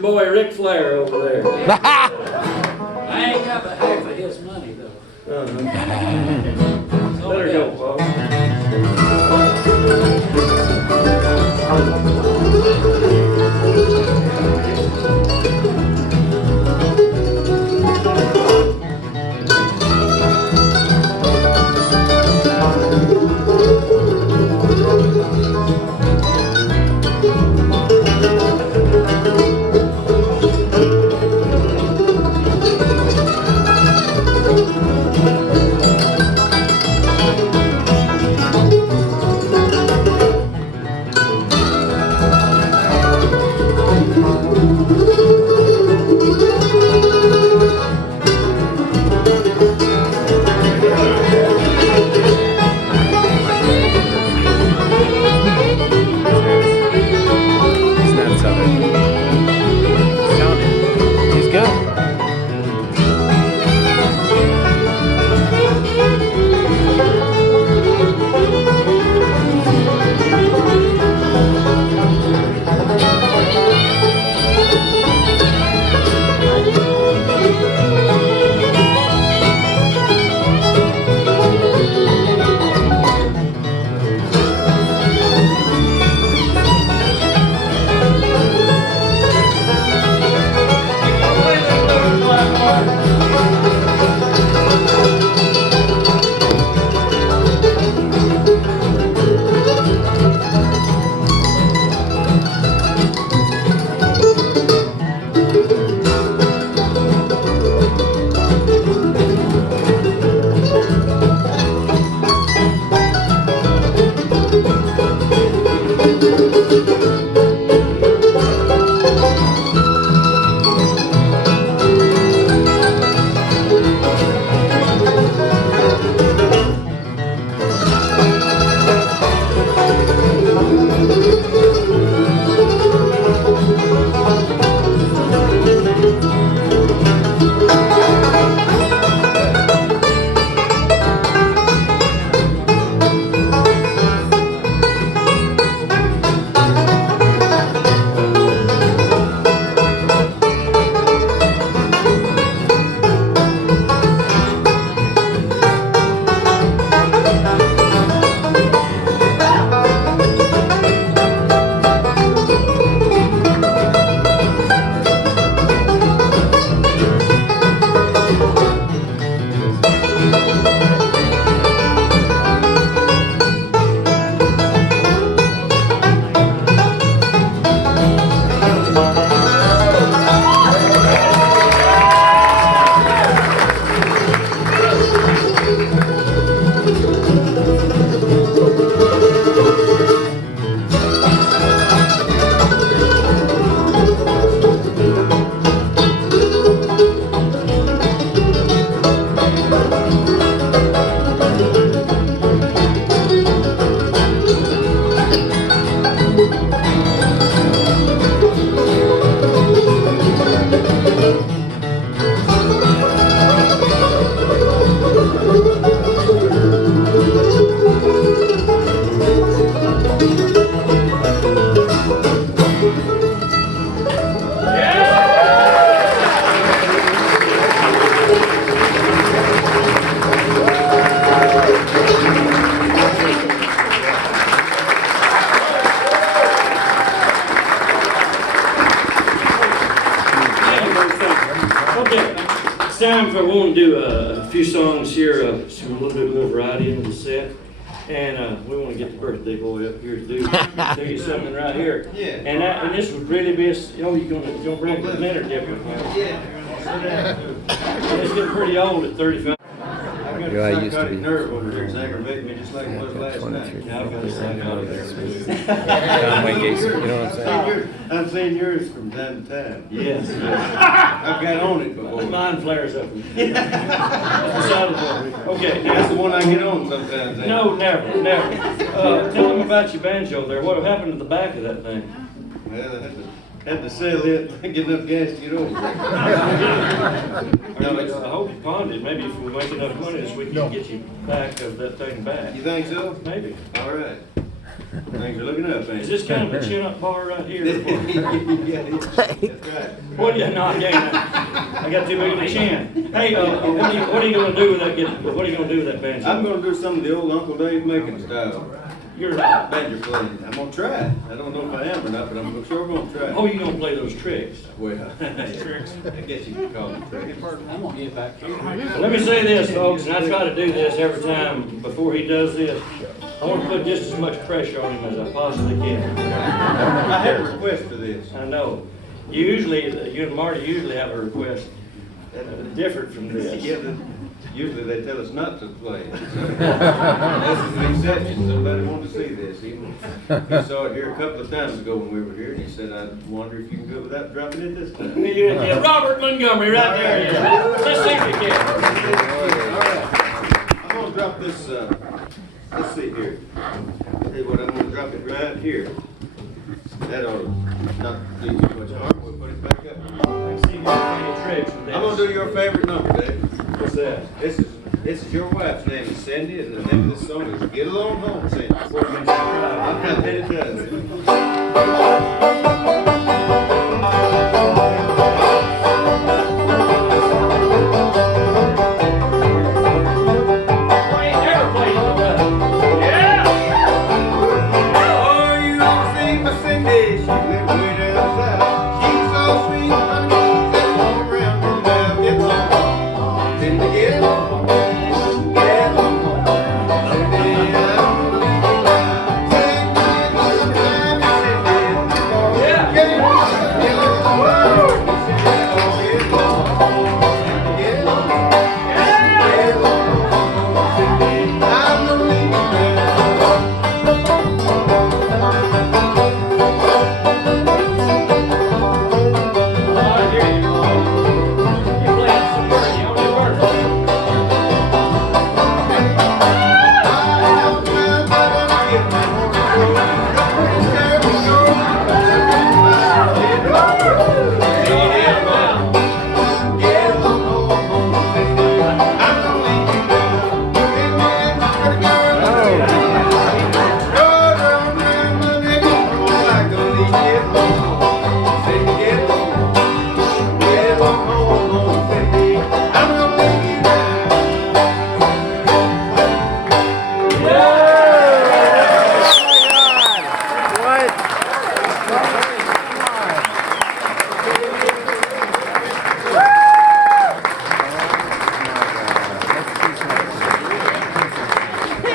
boy Ric Flair over there. I ain't got but half of his money though. Let her go, folks. It's not southern. Sounded. He's go. time for we want to do a few songs here, some a little bit more variety into the set. And we want to get the birthday boy up here to do you something right here. Yeah. And this would really be a, you're gonna bring a minute different. Yeah. It's getting pretty old at 35. Yeah, I used to be. Nerve over here, it's aggravating me just like it was last night. Yeah, I've got a side out there. John Wayne Gacy, you know what I'm saying? I've seen yours from time to time. Yes. I've got on it before. Mine flares up. Okay, That's the one I get on sometimes. ain't it? No, never. Tell them about your banjo there. What happened to the back of that thing? Well, I had to sell it, get enough gas to get over there. I hope you pawned it. Maybe if we make enough money this week, we can get you back of that thing back. You think so? Maybe. All right. Things are looking up, ain't Is they? this kind of a chin-up bar right here? or what? Yeah, that's right. What do you not I got too big of a chin. Hey, what are you gonna do with that? What are you gonna do with that banjo? I'm gonna do some of the old Uncle Dave Macon style You're not. banjo playing. I'm gonna try it. I don't know if I am or not, but I'm sure gonna try it. Oh, you gonna play those tricks? Well, I guess you could call them tricks. I'm gonna get back here. Let me say this, folks, and I try to do this every time before he does this. I want to put just as much pressure on him as I possibly can. I had a request for this. I know. You and Marty usually have a request different from this. Yeah, usually they tell us not to play. This is an exception. Somebody wanted to see this. He saw it here a couple of times ago when we were here, and he said, "I wonder if you can do it without dropping it this time." Yeah, Robert Montgomery, right there. Yeah. Let's see if you can. All right. I'm gonna drop this. Let's see here. Tell you what, I'm gonna drop it right here. That ought to not do too much harm. We'll put it back up. Let's see if you can do any tricks with this. I'm gonna do your favorite number, Dave. What's that? This is your wife's name is Cindy, and the name of this song is "Get Along Home, Cindy." I bet it does. I ain't never played no better. Oh, you don't see my Cindy, she lives way down south. She's so sweet, honey, that all around her mouth. Get along home, Cindy, get along home. Get along home, Cindy, I'm gonna leave you now. Take me another time, Cindy. Yeah. Get along home, Cindy, get along home. Get along home, get along home, Cindy. I'm gonna leave you now. I hear you. You playing some bird, you only bird.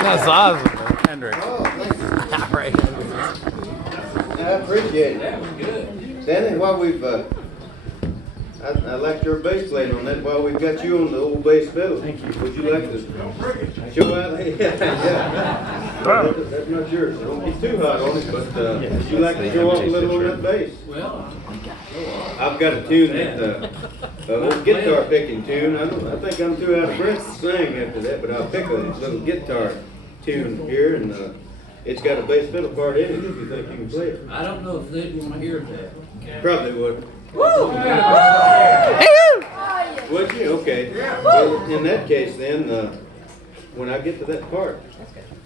That's awesome, Hendrick. Right. I appreciate it. That was good. Stanley, while we've, I like your bass playing on that. While we've got you on the old bass fiddle, Thank you. would you like to show out? Yeah. That's not yours. Don't get too hot on it, but would you like to show off a little on that bass? Well, I've got a tune that, a little guitar picking tune. I think I'm too out of breath to sing after that, but I'll pick a little guitar tune here, and it's got a bass fiddle part in it if you think you can play it. I don't know if they'd want to hear that. Probably would. Would you? Okay. Well, in that case, then, when I get to that part,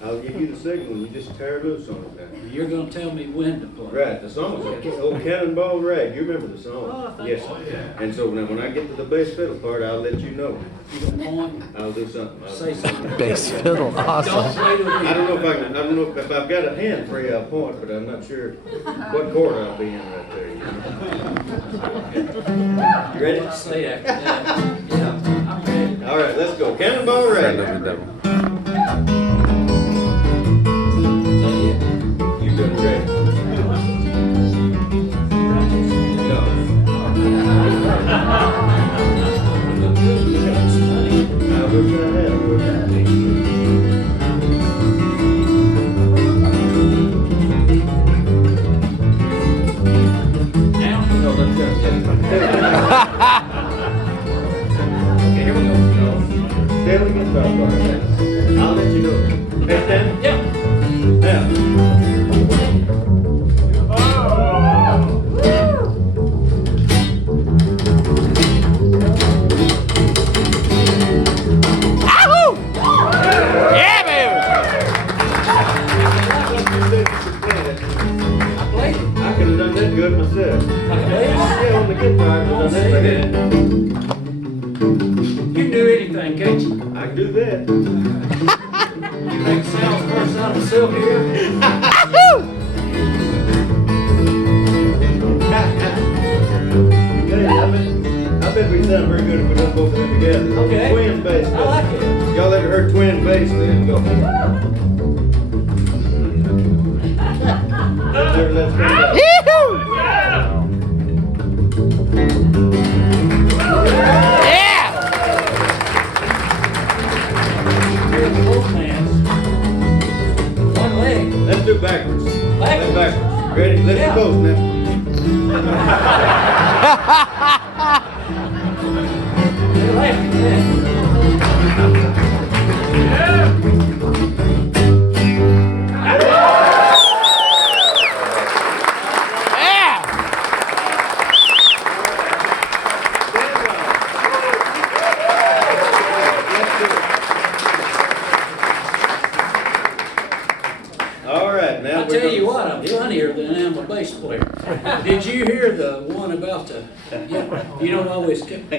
I'll give you the signal, and you just tear loose on it. You're gonna tell me when to play. Right, the song is Old Cannonball Rag. You remember the song? Oh, I think Yes. so, yeah. And so when I get to the bass fiddle part, I'll let you know. You can point, I'll do something. say something. Bass fiddle, Don't awesome. play the I don't know if I can. I don't know if I've got a hand free. I'll point, but I'm not sure what chord I'll be in right there. You ready? I'll say after that. Yeah, I'm ready. All right, let's go. Cannonball Friend Rag. of the devil. Say it. You've done great. No. I wish I had. Down. No, let's go. Okay, here we go. Stanley guitar part. I'll let you know. Hey, Stanley? Yeah. Now. Yeah, baby! Let's do this. ahead. You can do anything, can't you? I can do that. You make sounds first out of myself here. Hey, I bet we sound very good if we done both of them together. Okay. Twin bass. I like it. Y'all ever heard twin bass? Then go. Let's go. Both hands. One leg. Let's do backwards. Backwards. Backwards. Ready? Let's Yeah. do both now. Left. All right, now I'll tell you what, I'm funnier than I am a bass player. Did you hear the one about the, you know, I always kept,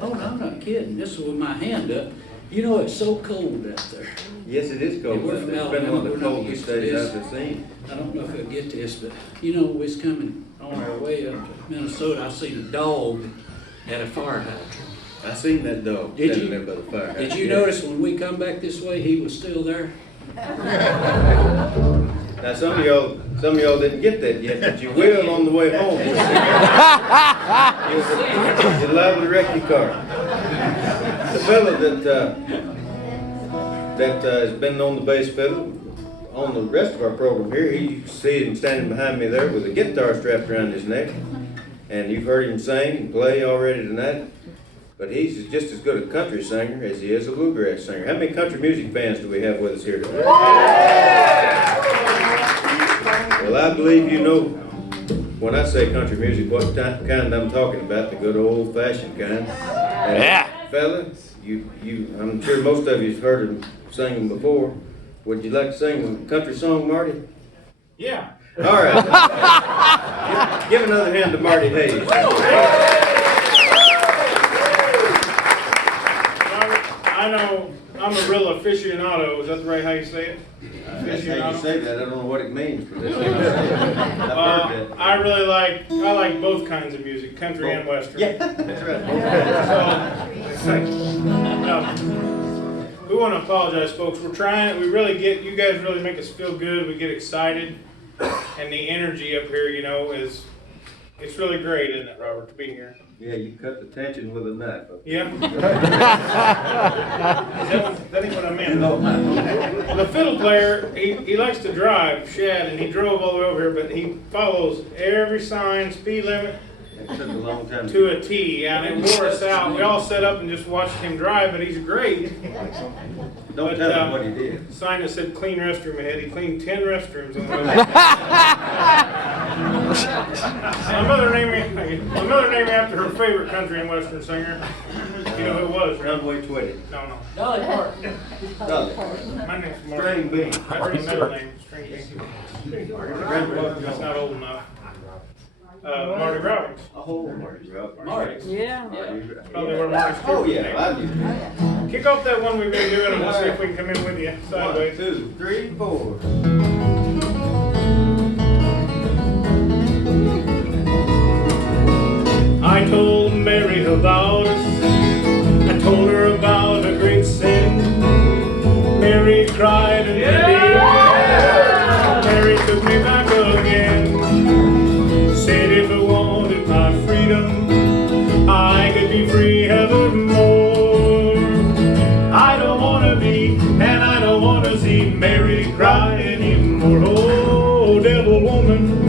oh, no, I'm not kidding, this was with my hand up. You know, it's so cold out there. Yes, it is cold. Yeah, we're It's from been Alabama, one of we're the not coldest used to days this. I've seen. I don't know if you'll get this, but you know, we was coming on our way up to Minnesota, I seen a dog at a fire hydrant. I seen that dog Did standing you? there by the fire. Did you Yeah. notice when we come back this way, he was still there? Now some of y'all didn't get that yet, but you will on the way home. You're liable to wreck your car. The fellow that has been on the bass fiddle on the rest of our program here, you see him standing behind me there with a guitar strapped around his neck, and you've heard him sing and play already tonight. But he's just as good a country singer as he is a bluegrass singer. How many country music fans do we have with us here today? Well, I believe you know when I say country music what kind I'm talking about, the good old-fashioned kind. And fella, I'm sure most of you've heard him sing before. Would you like to sing a country song, Marty? Yeah. All right. Give another hand to Marty Hayes. I know I'm a real aficionado. Is that the right how you say it? That's how you say that. I don't know what it means, but that's how you say it. I really like both kinds of music, country and western. Yeah, that's right. We want to apologize, folks. We're trying. We really get you guys really make us feel good. We get excited, and the energy up here, you know, it's really great, isn't it, Robert, to be here? Yeah, you cut the tension with a knife. Yeah. That ain't what I meant. The fiddle player, he likes to drive, Chad, and he drove all the way over here, but he follows every sign, speed limit, It took a long time to a T. Yeah, and it wore us out. We all sat up and just watched him drive, but he's great. Don't tell him what he did. The sign that said clean restroom ahead. He cleaned 10 restrooms on the way. My mother named me after her favorite country and western singer. You know who it was, right? Runway 20. No. Dolly Parton. Dolly. My name's Marty. String bean. That's my middle name, String Bean. That's not old enough. Marty Robbins. Oh, Marty Robbins. Marty. Yeah. Probably where Marty's Oh, from. yeah, I knew that. Kick off that one we've been doing and we'll see if we can come in with you 1, sideways. 2, 3, 4. I told Mary about us. I told her about a great sin. Mary cried and Mary took me back again. Said if I wanted my freedom, I could be free evermore. I don't want to be and I don't want to see Mary cry anymore. Oh, devil woman,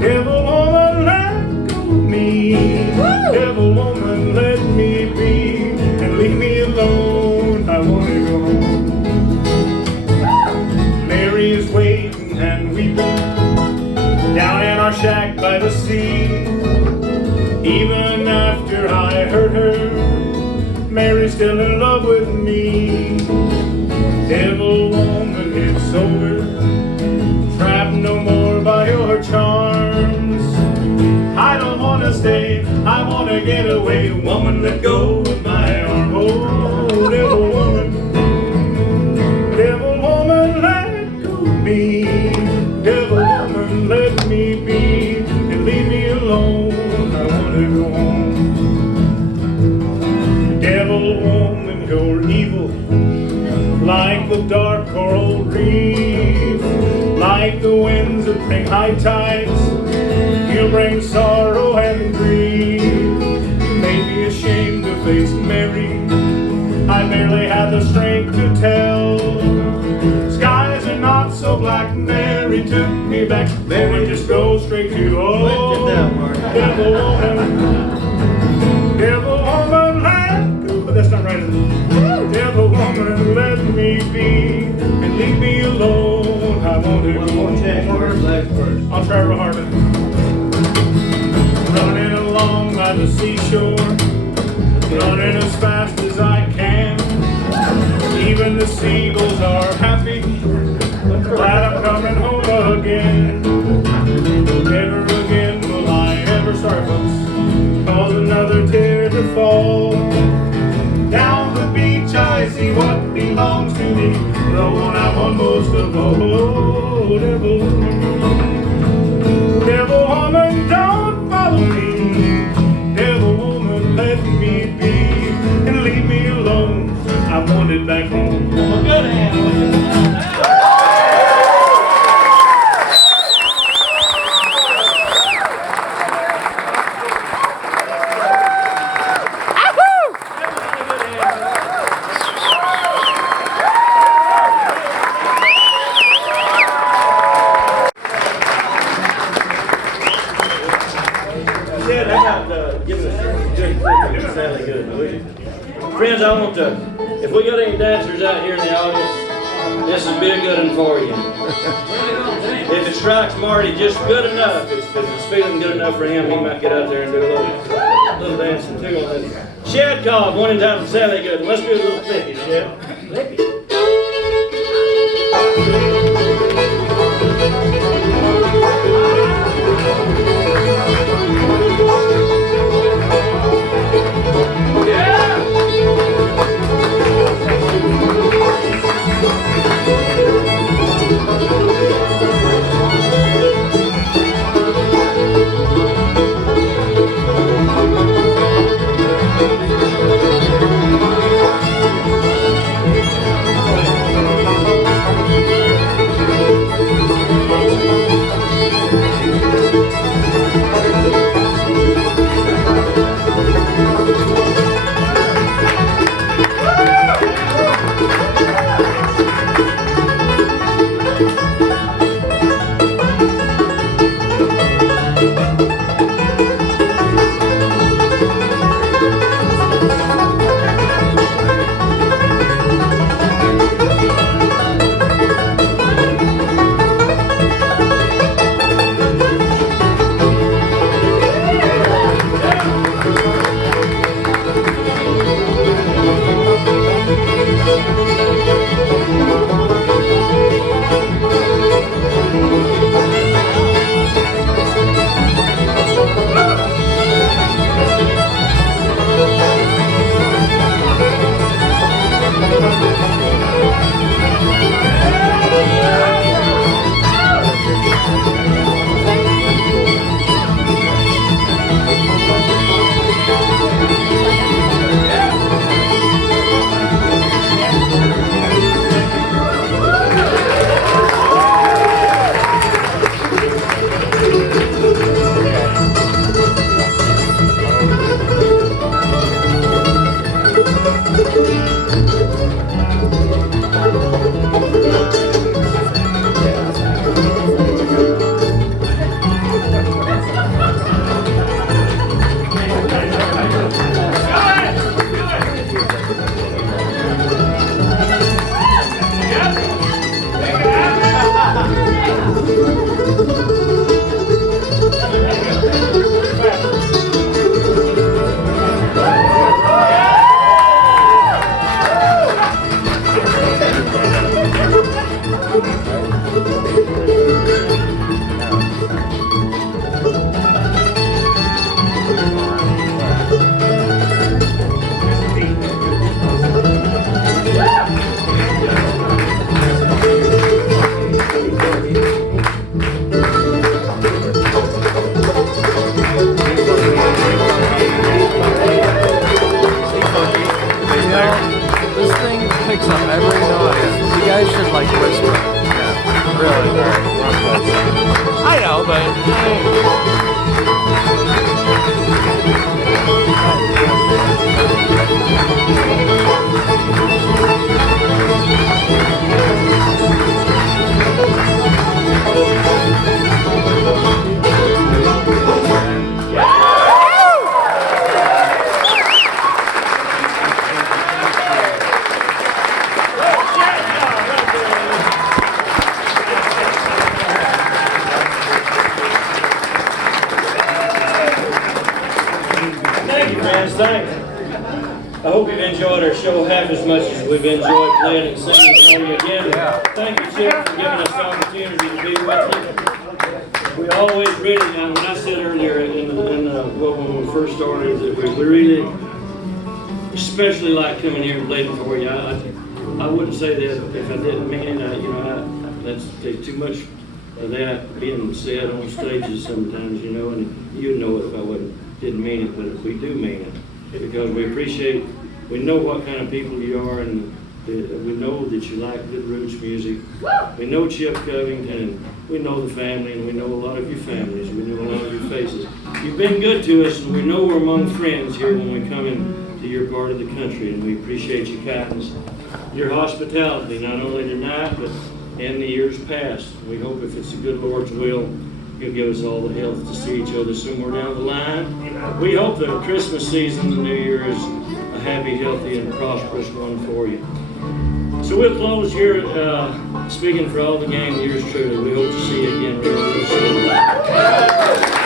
devil woman, let go of me. Devil woman, let me be and leave me alone. I want to go home. Mary is waiting and weeping down in our shack by the sea. Even after I hurt her, Mary's still in love with me. Devil woman, it's over. Trapped no more by your charms. I don't wanna stay, I wanna get away. Woman, let go of my arm. Oh, devil woman, let go of me. Devil woman, let me be and leave me alone. I wanna go home. Devil woman, you're evil, like the dark coral reef, like the winds that bring high tides. You bring sorrow and grief. You made me ashamed to face Mary. I barely had the strength to tell. Skies are not so black. Mary took me back. Mary, just go straight to oh, devil woman, let go. But that's not right. Devil woman, let me be and leave me alone. I want to go home. I'll try real hard. Running along by the seashore, running as fast as I can. Even the seagulls are happy, glad I'm coming home again. Never again will I ever, sorry folks, cause another tear to fall. Down the beach I see what belongs to me, the one I want most of all. Oh, devil woman, don't follow me. Devil woman, let me be and leave me alone. I want it back home. Well, good hand. Friends, I want to, if we got any dancers out here in the audience, this would be a good one for you. If it strikes Marty just good enough, if it's feeling good enough for him, he might get out there and do a little dancing too on this. Chad Cobb, one entitled Sally Good. Let's do a little flippy, Chad. Flippy. Thank you, friends. Thanks. I hope you've enjoyed our show half as much as we've enjoyed playing and singing for you again. Thank you, Chip, for giving us the opportunity to be with you. We always really, when I said earlier when we first started, that we really especially like coming here and playing for you. I wouldn't say that if I didn't mean it. That's too much of that being said on stages sometimes, and you'd know it if I didn't mean it, but we do mean it. Because we know what kind of people you are, and we know that you like good roots music. We know Chip Covington, and we know the family, and we know a lot of your families. We know a lot of your faces. You've been good to us, and we know we're among friends here when we come into your part of the country, and we appreciate your kindness, your hospitality, not only tonight, but in the years past. We hope if it's the good Lord's will, He'll give us all the health to see each other somewhere down the line. We hope that Christmas season, the New Year, is a happy, healthy, and prosperous one for you. So we'll close here, speaking for all the gang, yours truly. We hope to see you again real soon.